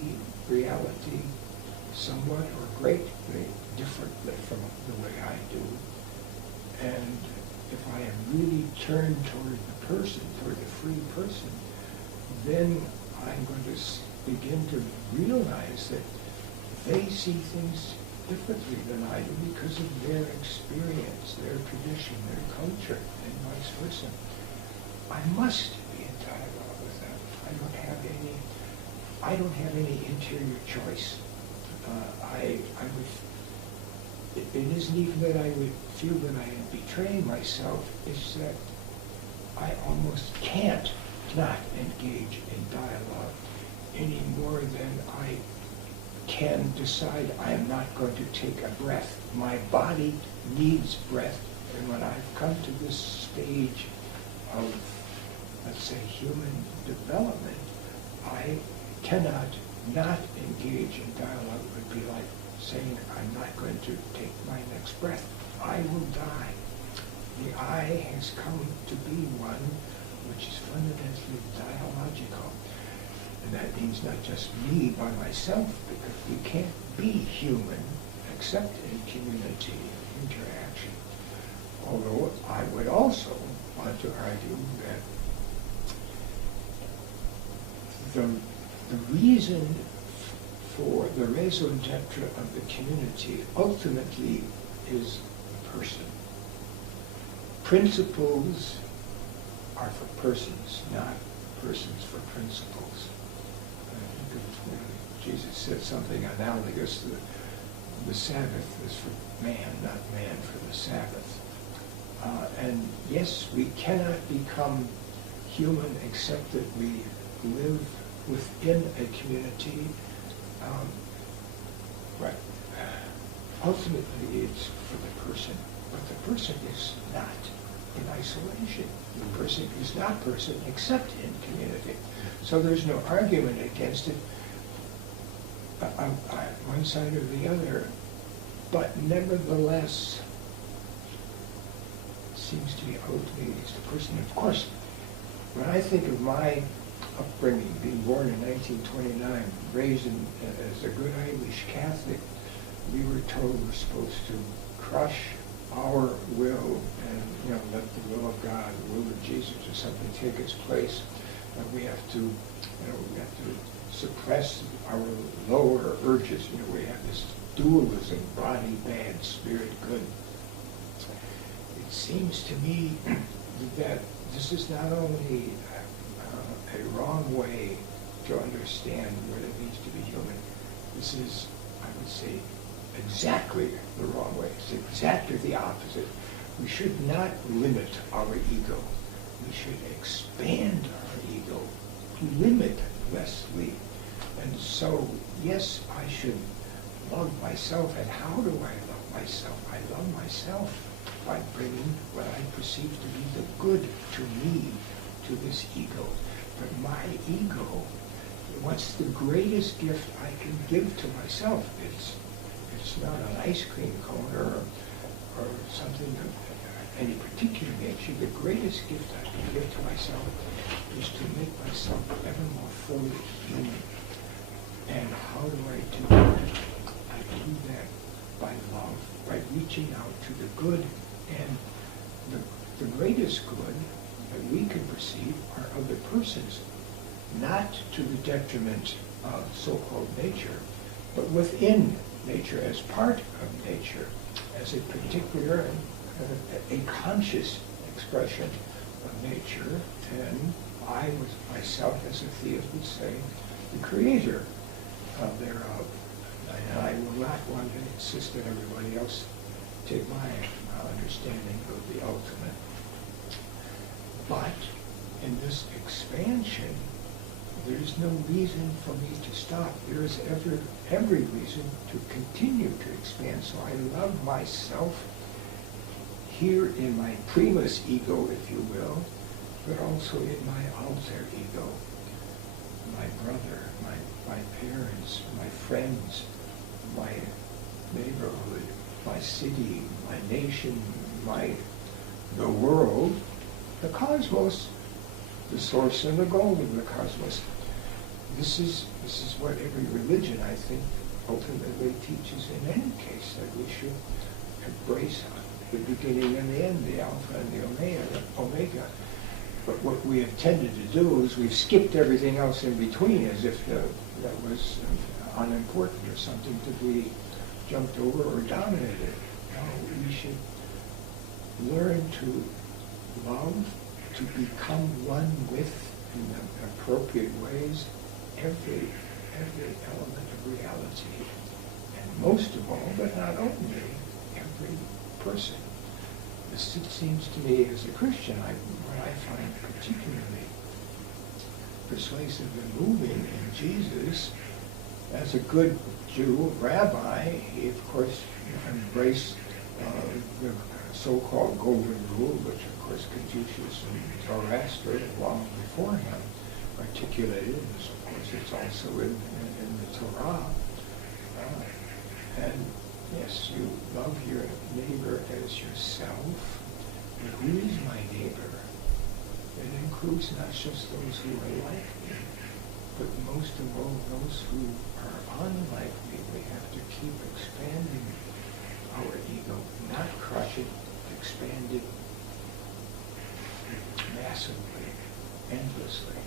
reality somewhat or greatly differently from the way I do. And if I am really turned toward the person, toward the free person, then I'm going to begin to realize that they see things differently than I do because of their experience, their tradition, their culture, and vice versa. I must be in dialogue with them. I don't have any interior choice. It isn't even that I would feel that I am betraying myself, it's that I almost can't not engage in dialogue any more than I can decide I am not going to take a breath. My body needs breath, and when I've come to this stage of, let's say, human development, I cannot not engage in dialogue. It would be like saying, I'm not going to take my next breath. I will die. The I has come to be one which is fundamentally dialogical. And that means not just me by myself, because we can't be human except in community and interaction. Although I would also want to argue that the reason for the raison d'etre of the community ultimately is the person. Principles are for persons, not persons for principles. I think Jesus said something analogous. The Sabbath is for man, not man for the Sabbath. And yes, we cannot become human except that we live within a community. But ultimately it's for the person. But the person is not in isolation. The person is not person except in community. So there's no argument against it on one side or the other. But nevertheless, it seems to me ultimately it's the person. Of course, when I think of my upbringing, being born in 1929, raised as a good Irish Catholic, we were told we're supposed to crush our will and let the will of God, the will of Jesus or something take its place. And we have to suppress our lower urges. We have this dualism, body bad, spirit good. It seems to me that this is not only a wrong way to understand what it means to be human. This is, I would say, exactly the wrong way. It's exactly the opposite. We should not limit our ego. We should expand our ego limitlessly. And so, yes, I should love myself. And how do I love myself? I love myself by bringing what I perceive to be the good to me, to this ego. But my ego, what's the greatest gift I can give to myself? It's not an ice cream cone or something of any particular nature. The greatest gift I can give to myself is to make myself ever more fully human. And how do I do that? I do that by love, by reaching out to the good. And the greatest good that we can perceive are other persons, not to the detriment of so-called nature, but within nature, as part of nature, as a particular, a conscious expression of nature. And I was myself, as a theist would say, the creator thereof. And I will not want to insist that everybody else take my understanding of the ultimate. But in this expansion, there is no reason for me to stop. There is every reason to continue to expand. So I love myself here in my primus ego, if you will, but also in my alter ego, my brother, my parents, my friends, my neighborhood, my city, my nation, the world, the cosmos, the source and the goal of the cosmos. This is what every religion, I think, ultimately teaches in any case, that we should embrace the beginning and the end, the alpha and the omega. But what we have tended to do is we've skipped everything else in between as if that was unimportant or something to be jumped over or dominated. No, we should learn to love, to become one with, in the appropriate ways, every element of reality. And most of all, but not only, every person. This, it seems to me, as a Christian, what I find particularly persuasive and moving in Jesus, as a good Jew, rabbi, he of course embraced the so-called golden rule, which of course Confucius and Zoroaster long before him articulated, and of course it's also in the Torah. And yes, you love your neighbor as yourself. And who is my neighbor? It includes not just those who are like me, but most of all those who are unlike me. We have to keep expanding our ego, not crush it, expand it massively, endlessly.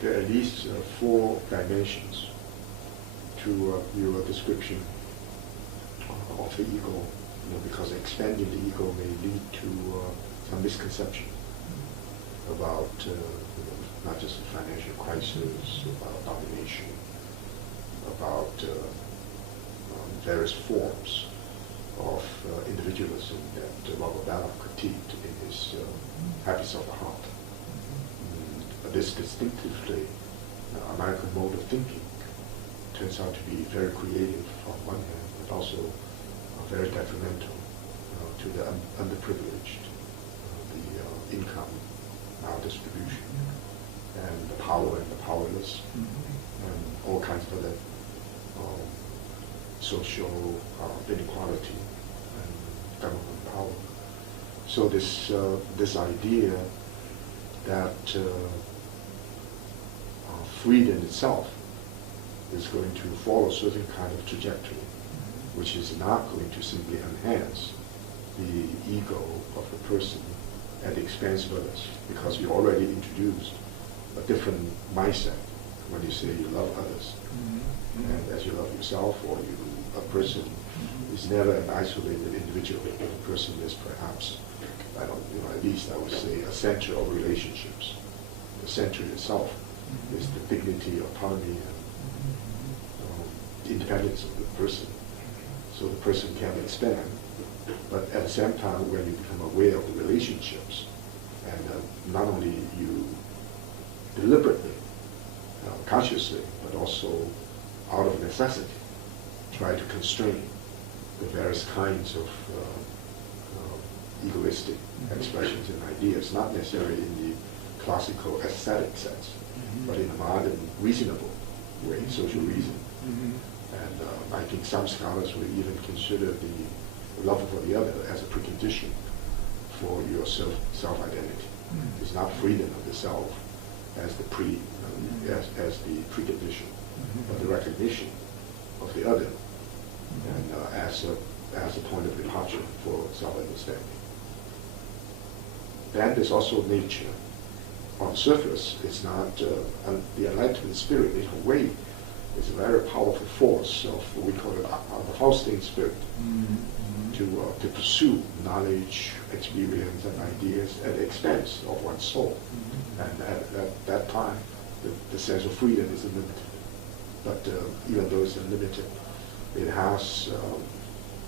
There are at least 4 dimensions to your description of the ego, because expanding the ego may lead to some misconception about not just the financial crisis, about domination, about various forms of individualism that Robert Balloff critiqued in his Habits of the Heart. This distinctively American mode of thinking turns out to be very creative on one hand, but also very detrimental to the underprivileged, the income maldistribution, and the power and the powerless, and all kinds of other social inequality and government power. So this idea that freedom itself is going to follow a certain kind of trajectory, which is not going to simply enhance the ego of the person at the expense of others, because you already introduced a different mindset when you say you love others. And as you love yourself, or a person is never an isolated individual. A person is perhaps, at least I would say, a center of relationships. The center itself is the dignity, autonomy, and independence of the person. So the person can expand, but at the same time, when you become aware of the relationships, and not only you deliberately, consciously, but also out of necessity, try to constrain the various kinds of egoistic expressions and ideas, not necessarily in the classical aesthetic sense, but in a modern, reasonable way, social reason. And I think some scholars would even consider the love for the other as a precondition for your self-identity. It's not freedom of the self as the as the precondition, but the recognition of the other, and as a point of departure for self-understanding. Then there's also nature. On the surface, it's not the enlightenment spirit. In a way, is a very powerful force of what we call it the Faustian spirit, to pursue knowledge, experience, and ideas at the expense of one's soul. And at that time, the sense of freedom is unlimited. But even though it's unlimited, it has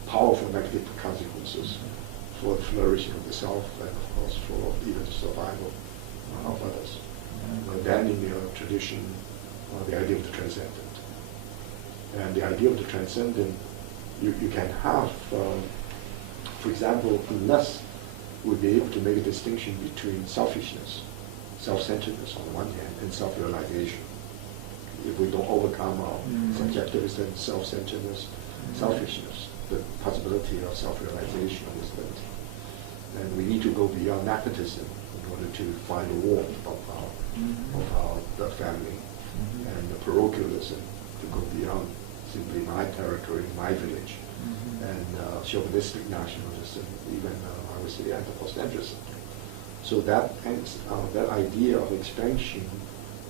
powerful negative consequences for the flourishing of the self, and of course for even the survival of others. Then in your tradition, the idea of the transcendent. And the idea of the transcendent, you can have, for example, unless we'll be able to make a distinction between selfishness, self-centeredness on the one hand, and self-realization. If we don't overcome our subjectivism, self-centeredness, selfishness, the possibility of self-realization is limited. And we need to go beyond nepotism in order to find the warmth of our family, and the parochialism to go beyond simply my territory, my village, and chauvinistic nationalism, even I would say anthropocentrism. So that idea of expansion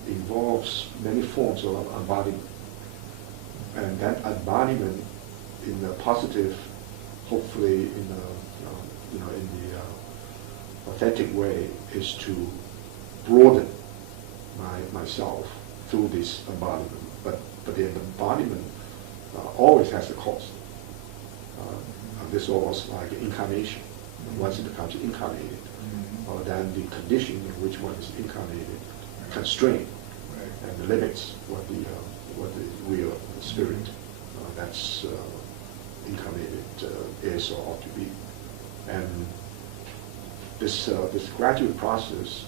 involves many forms of embodiment, and that embodiment in the positive, hopefully in the authentic way, is to broaden myself through this embodiment. But the embodiment always has a cost. This is almost like incarnation. Once it becomes incarnated, then the condition in which one is incarnated constrain and limits what the real spirit that's incarnated is or ought to be. And this gradual process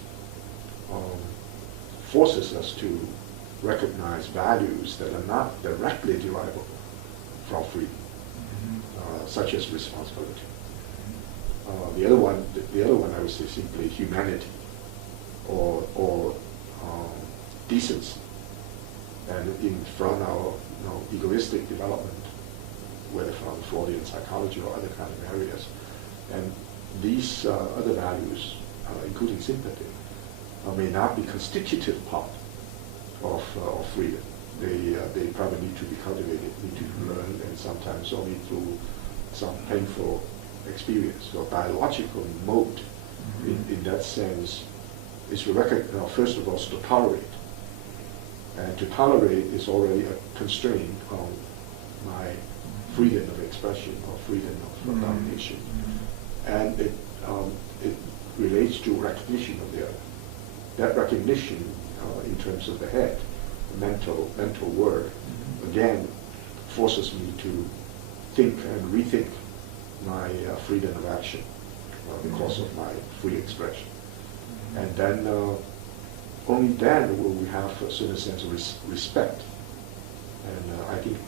forces us to recognize values that are not directly derivable from freedom, such as responsibility. The other one I would say simply humanity or decency. And from our egoistic development, whether from Freudian psychology or other kind of areas, and these other values, including sympathy, may not be constitutive part of freedom. They probably need to be cultivated, need to be learned, and sometimes only through some painful experience. So biological mode, in that sense, is to recognize, first of all, to tolerate. And to tolerate is already a constraint on my freedom of expression or freedom of domination. And it relates to recognition of the other. That recognition, in terms of the head, the mental work, again, forces me to think and rethink my freedom of action because of my free expression. And then, only then will we have a certain sense of respect. And I think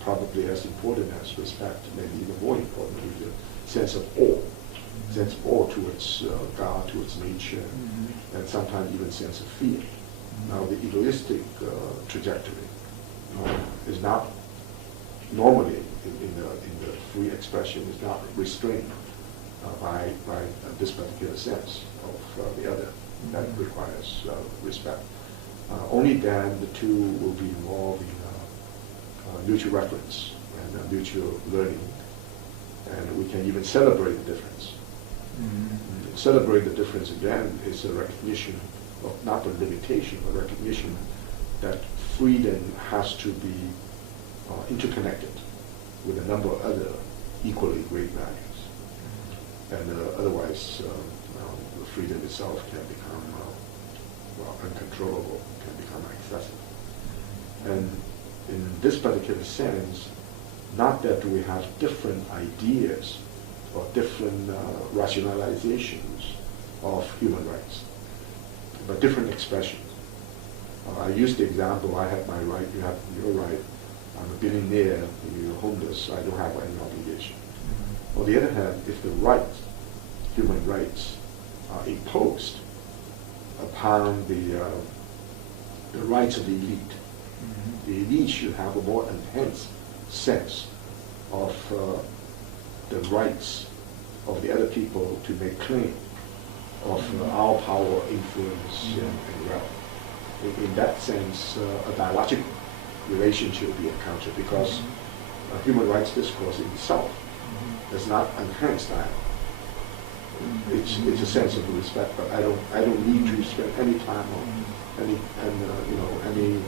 probably as important as respect, maybe even more importantly, the sense of awe towards God, towards nature, and sometimes even sense of fear. Now the egoistic trajectory is not normally in the free expression is not restrained by this particular sense of the other that requires respect. Only then the two will be involved in mutual reference and mutual learning, and we can even celebrate the difference. Celebrate the difference again is a recognition of not a limitation, but recognition that freedom has to be interconnected with a number of other equally great values. And otherwise, the freedom itself can become uncontrollable, can become excessive. And in this particular sense, not that we have different ideas or different rationalizations of human rights, but different expressions. I used the example, I have my right, you have your right. I'm a billionaire, you're homeless, I don't have any obligation. On the other hand, if the rights, human rights, are imposed upon the rights of the elite should have a more enhanced sense of the rights of the other people to make claim of our power, influence, and wealth. In that sense, a dialogical relationship will be encountered because human rights discourse in itself does not enhance dialogue. It's a sense of respect, but I don't need to spend any time or any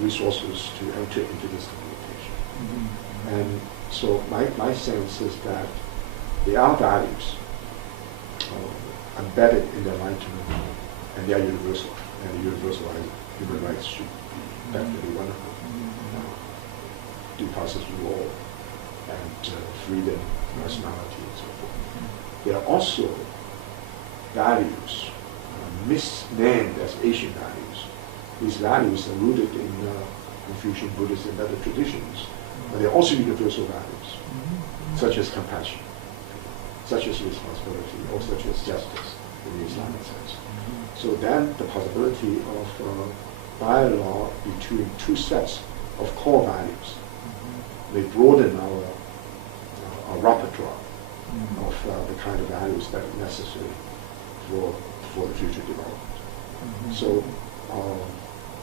resources to enter into this communication. And so my sense is that there are values embedded in the Enlightenment, and they are universal, and the universal human rights should be definitely one of them. Due process of law and freedom, nationality, and so forth. There are also values misnamed as Asian values. These values are rooted in Confucian, Buddhist, and other traditions, but they're also universal values, such as compassion, such as responsibility, or such as justice in the Islamic sense. So then the possibility of dialogue between two sets of core values may broaden our repertoire of the kind of values that are necessary for the future development. So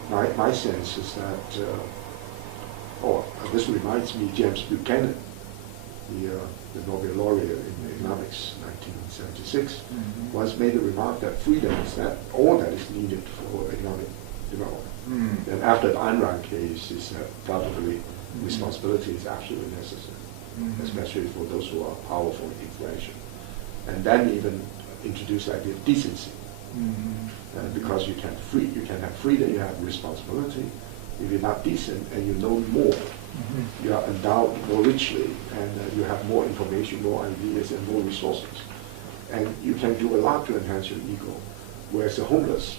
my sense is that, this reminds me, James Buchanan, the Nobel laureate in economics, 1976, once made the remark that freedom is that all that is needed for economic development. And after the Ayn Rand case, he said probably responsibility is absolutely necessary, especially for those who are powerful and influential. And then even introduced the idea of decency, because you can have freedom, you have responsibility. If you're not decent and you know more, you are endowed more richly, and you have more information, more ideas, and more resources. And you can do a lot to enhance your ego. Whereas the homeless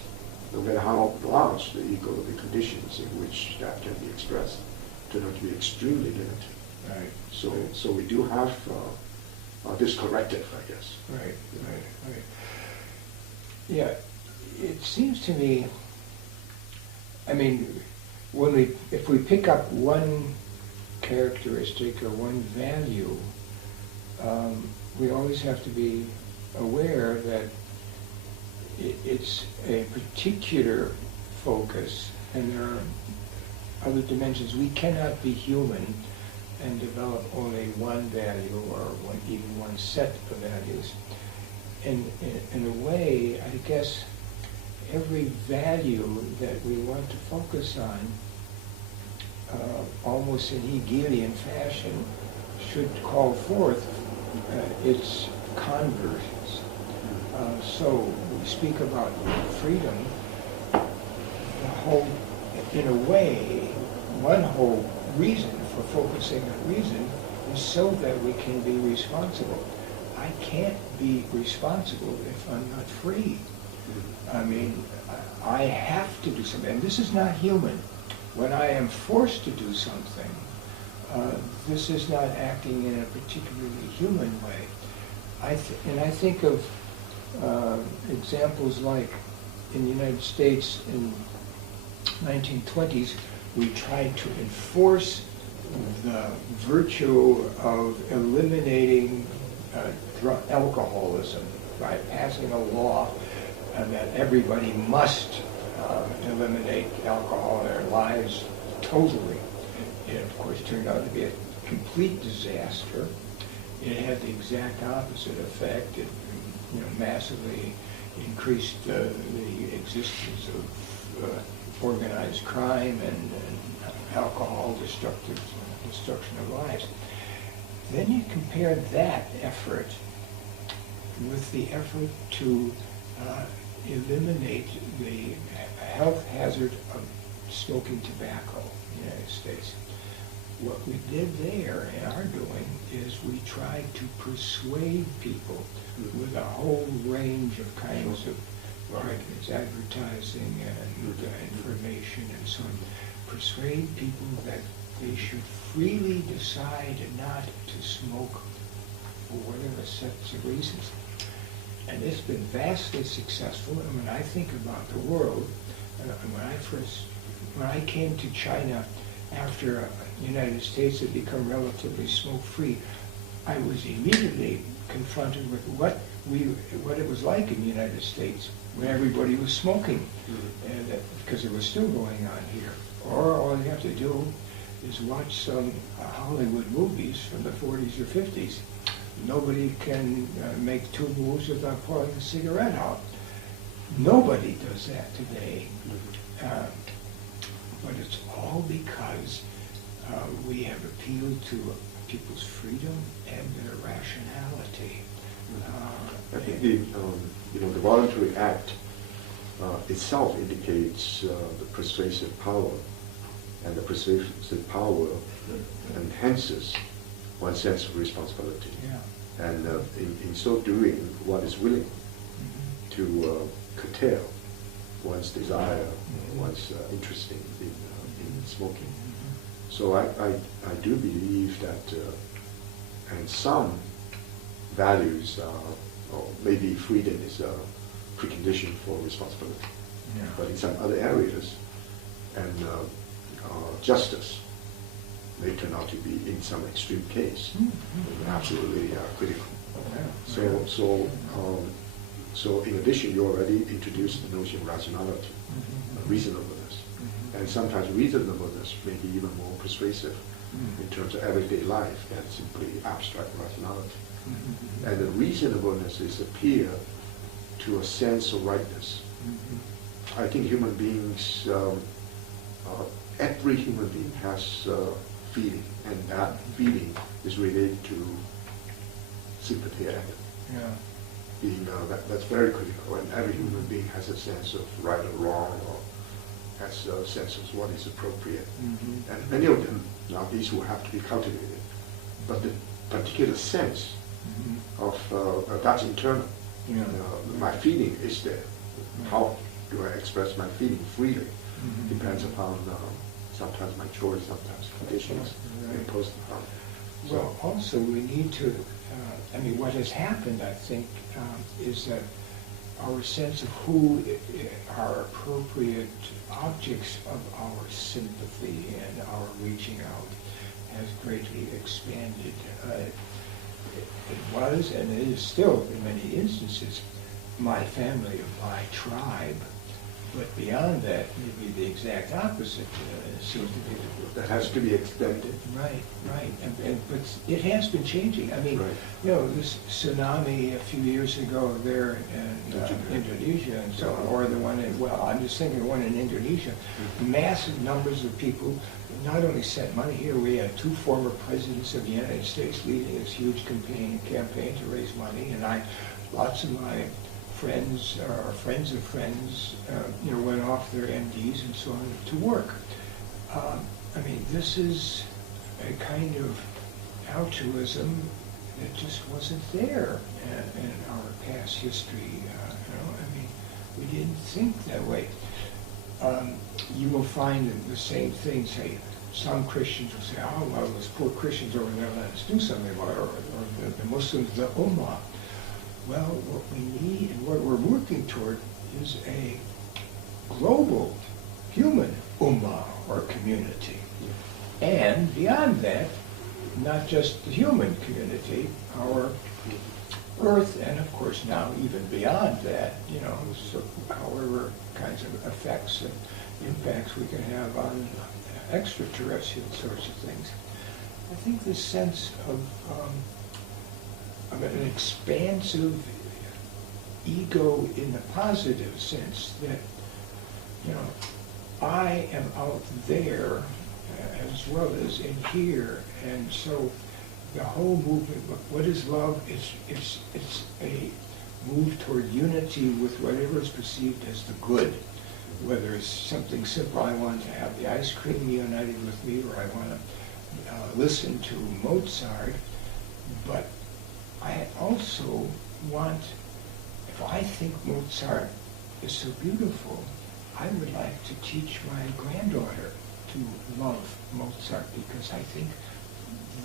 no matter how large the ego, the conditions in which that can be expressed turn out to be extremely limited. Right. So we do have this corrective, I guess. Right. Yeah, it seems to me, I mean, if we pick up one characteristic or one value, we always have to be aware that it's a particular focus, and there are other dimensions. We cannot be human and develop only one value or even one set of values. And in a way, I guess every value that we want to focus on, almost in Hegelian fashion, should call forth its conversions. So we speak about freedom. In a way, one whole reason for focusing on reason is so that we can be responsible. I can't be responsible if I'm not free. I mean, I have to do something, and this is not human. When I am forced to do something, this is not acting in a particularly human way. I think of examples like in the United States in 1920s, we tried to enforce the virtue of eliminating alcoholism by passing a law that everybody must eliminate alcohol in their lives totally. It, of course, turned out to be a complete disaster. It had the exact opposite effect. It massively increased the existence of organized crime and alcohol destruction of lives. Then you compare that effort with the effort to eliminate the health hazard of smoking tobacco in the United States. What we did there in our doing is we tried to persuade people with a whole range of kinds of arguments, advertising and information and so on, persuade people that they should freely decide not to smoke for whatever sets of reasons. And it's been vastly successful. And when I think about the world, when I came to China after the United States had become relatively smoke-free, I was immediately confronted with what it was like in the United States when everybody was smoking, and because it was still going on here. Or all you have to do is watch some Hollywood movies from the 40s or 50s. Nobody can make two moves without pulling a cigarette out. Nobody does that today. But it's all because we have appealed to people's freedom and their rationality. I think the voluntary act itself indicates the persuasive power, and the persuasive power enhances one's sense of responsibility. Yeah. And in so doing, one is willing to curtail one's desire, one's interest in smoking. So I do believe that, and some values, or maybe freedom is a precondition for responsibility. Yeah. But in some other areas, and justice may turn out to be, in some extreme case, absolutely critical. Yeah. So in addition, you already introduced the notion of rationality, reasonableness. And sometimes reasonableness may be even more persuasive in terms of everyday life than simply abstract rationality. And the reasonableness is appeal to a sense of rightness. I think human beings, every human being has feeling, and that feeling is related to sympathy and that's very critical, and every human being has a sense of right or wrong, or has a sense of what is appropriate. And many of them, these will have to be cultivated, but the particular sense of that's internal. My feeling is there. How do I express my feeling freely? Depends upon sometimes my choice, sometimes conditions imposed upon. Well, also we need to, what has happened, I think, is that our sense of who are appropriate objects of our sympathy and our reaching out has greatly expanded. It was, and it is still, in many instances, my family or my tribe. But beyond that, maybe the exact opposite seems to be the... That has to be extended. Right. But it has been changing. This tsunami a few years ago there in Indonesia and so on, or the one in, I'm just thinking the one in Indonesia, massive numbers of people not only sent money here, we had 2 former presidents of the United States leading this huge campaign to raise money, and lots of my friends or friends of friends, went off their MDs and so on to work. This is a kind of altruism that just wasn't there in our past history. We didn't think that way. You will find the same thing, say, some Christians will say, oh, well, those poor Christians over there, let us do something about it, or the Muslims, the Ummah. Well, what we need and what we're working toward is a global human ummah or community. And beyond that, not just the human community, our earth, and of course now even beyond that, so however kinds of effects and impacts we can have on extraterrestrial sorts of things. I think this sense of an expansive ego in the positive sense that, I am out there as well as in here, and so the whole movement, what is love? It's a move toward unity with whatever is perceived as the good, whether it's something simple, I want to have the ice cream united with me, or I want to listen to Mozart, but I also want, if I think Mozart is so beautiful, I would like to teach my granddaughter to love Mozart, because I think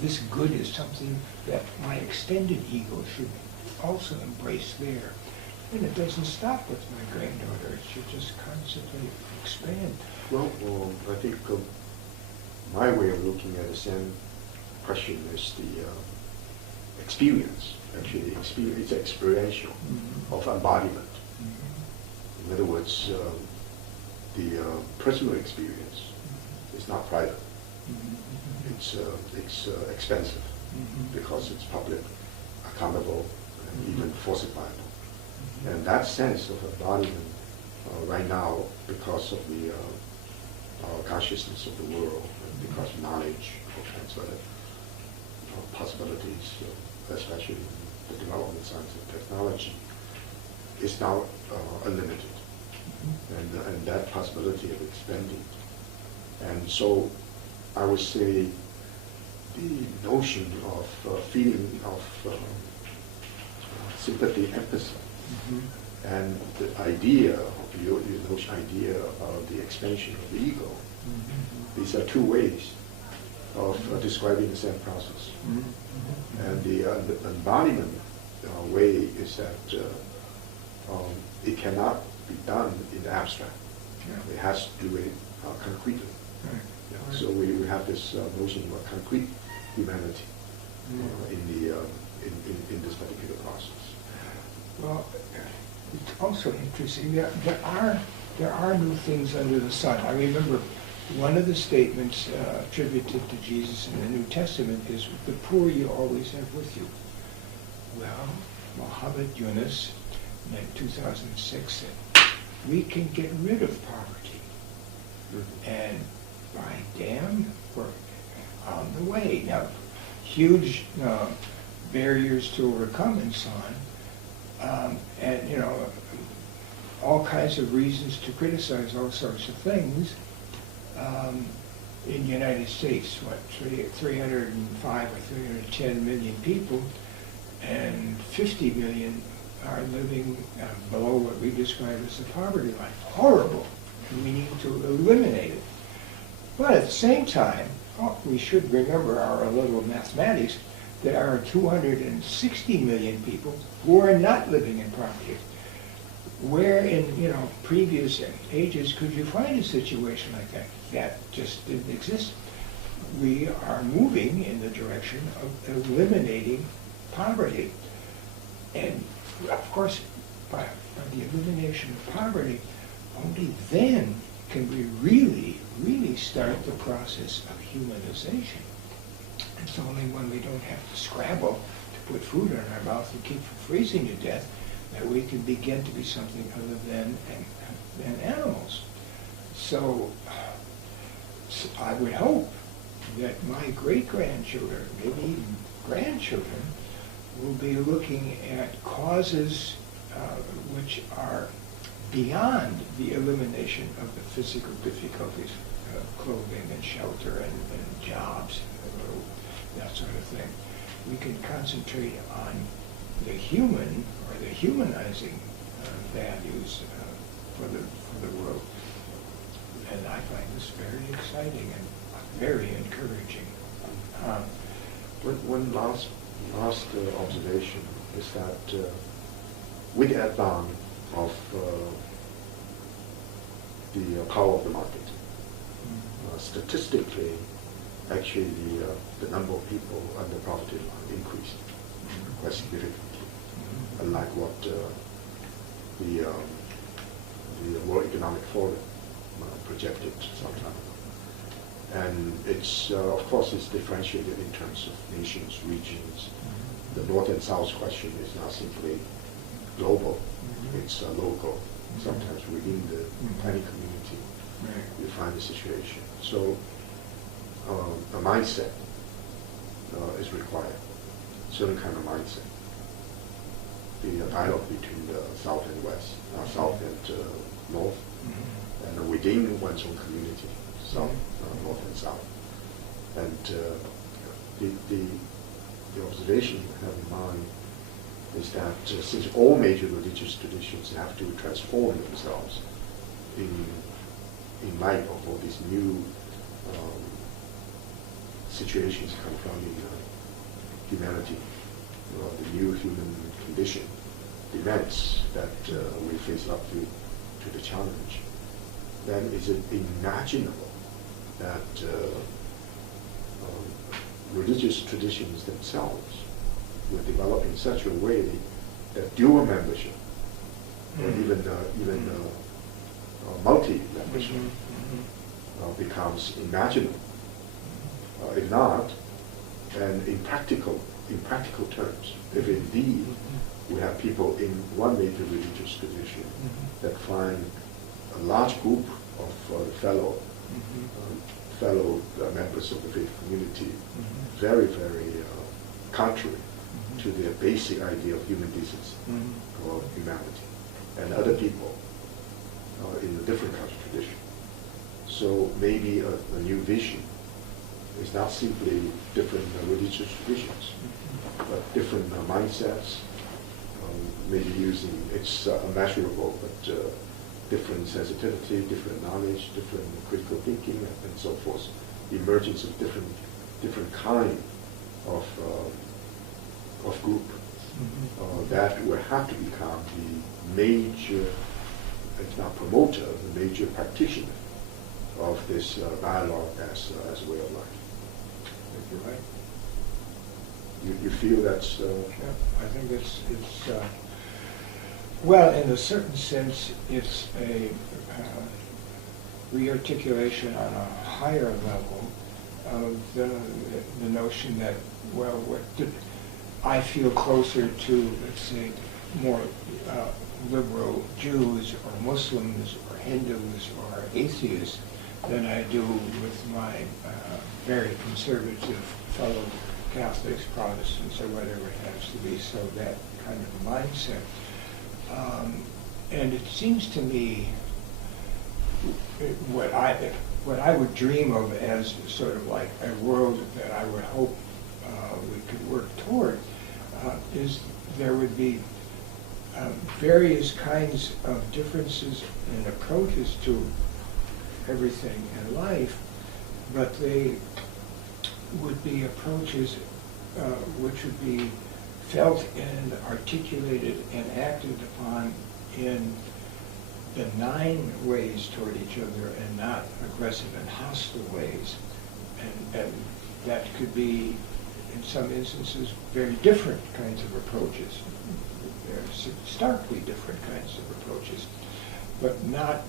this good is something that my extended ego should also embrace there. And it doesn't stop with my granddaughter, it should just constantly expand. Well, I think my way of looking at the same question is the experience. Actually, it's experiential of embodiment. In other words, the personal experience is not private. It's expensive because it's public, accountable, and even falsifiable. And that sense of embodiment right now, because of the consciousness of the world, and because of knowledge, all kinds of possibilities, especially the development of science and technology, is now unlimited. And that possibility of expanding. And so I would say the notion of feeling of sympathy, empathy, and the idea of your idea of the expansion of the ego, these are 2 ways of describing the same process. And the embodiment way is that it cannot be done in the abstract. It has to do it concretely. So we have this notion of concrete humanity in this particular process. Well, it's also interesting. There are new things under the sun. I remember one of the statements attributed to Jesus in the New Testament is, "The poor you always have with you." Well, Muhammad Yunus in 2006 said, we can get rid of poverty. And by damn, we're on the way. Now, huge barriers to overcome and so on. And, all kinds of reasons to criticize all sorts of things. In the United States, 305 or 310 million people, and 50 million are living below what we describe as the poverty line. Horrible. And we need to eliminate it. But at the same time, we should remember our little mathematics. There are 260 million people who are not living in poverty. Where in previous ages could you find a situation like that? That just didn't exist. We are moving in the direction of eliminating poverty. And of course, by the elimination of poverty, only then can we really start the process of humanization. It's only when we don't have to scramble to put food in our mouth and keep from freezing to death that we can begin to be something other than animals. So I would hope that my great-grandchildren, maybe even grandchildren, will be looking at causes which are beyond the elimination of the physical difficulties, clothing and shelter and jobs, that sort of thing. We can concentrate on the human or the humanizing values for the world. And I find this very exciting and very encouraging. One last observation is that with the advent of the power of the market, statistically, actually the number of people under poverty line increased quite significantly, unlike what the World Economic Forum projected some time ago. And it's, of course, it's differentiated in terms of nations, regions. The North and South question is not simply global, it's local. Sometimes within the tiny community, you find the situation. So a mindset is required, certain kind of mindset. The dialogue between the South and West, South and North, and within one's own community, South, North and South. And the observation you have in mind is that since all major religious traditions have to transform themselves in light of all these new situations confronting humanity, the new human condition demands that we face up to the challenge, then is it imaginable that religious traditions themselves will develop in such a way that dual membership, or even multi-membership, becomes imaginable. If not, and in practical terms, if indeed we have people in one major religious tradition that find a large group of fellow members of the faith community very, very contrary to their basic idea of human decency or humanity, and other people in a different kind of tradition. So maybe a new vision is not simply different religious traditions, but different mindsets, maybe using, it's unmeasurable, but different sensitivity, different knowledge, different critical thinking, and so forth. The emergence of different kind of group that will have to become the major, if not promoter, the major practitioner of this dialogue as a way of life. You're right. You feel that's... Yeah, I think it's well, in a certain sense, it's a rearticulation on a higher level of the notion that, well, I feel closer to, let's say, more liberal Jews or Muslims or Hindus or atheists than I do with my very conservative fellow Catholics, Protestants, or whatever it has to be. So that kind of a mindset. And it seems to me what I would dream of as sort of like a world that I would hope we could work toward is there would be various kinds of differences in approaches to everything in life, but they would be approaches which would be felt and articulated and acted upon in benign ways toward each other and not aggressive and hostile ways. And that could be, in some instances, very different kinds of approaches. They're starkly different kinds of approaches, but not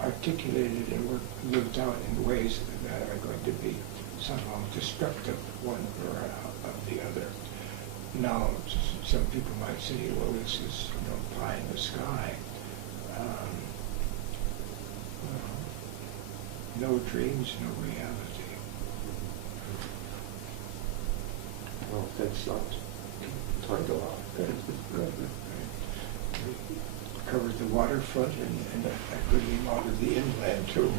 articulated and lived out in ways that are going to be somehow destructive one or of the other. Now, some people might say, well, this is pie in the sky. No dreams, no reality. Well, thanks a lot. Talked a lot. Good. We covered the waterfront and a good amount of the inland too.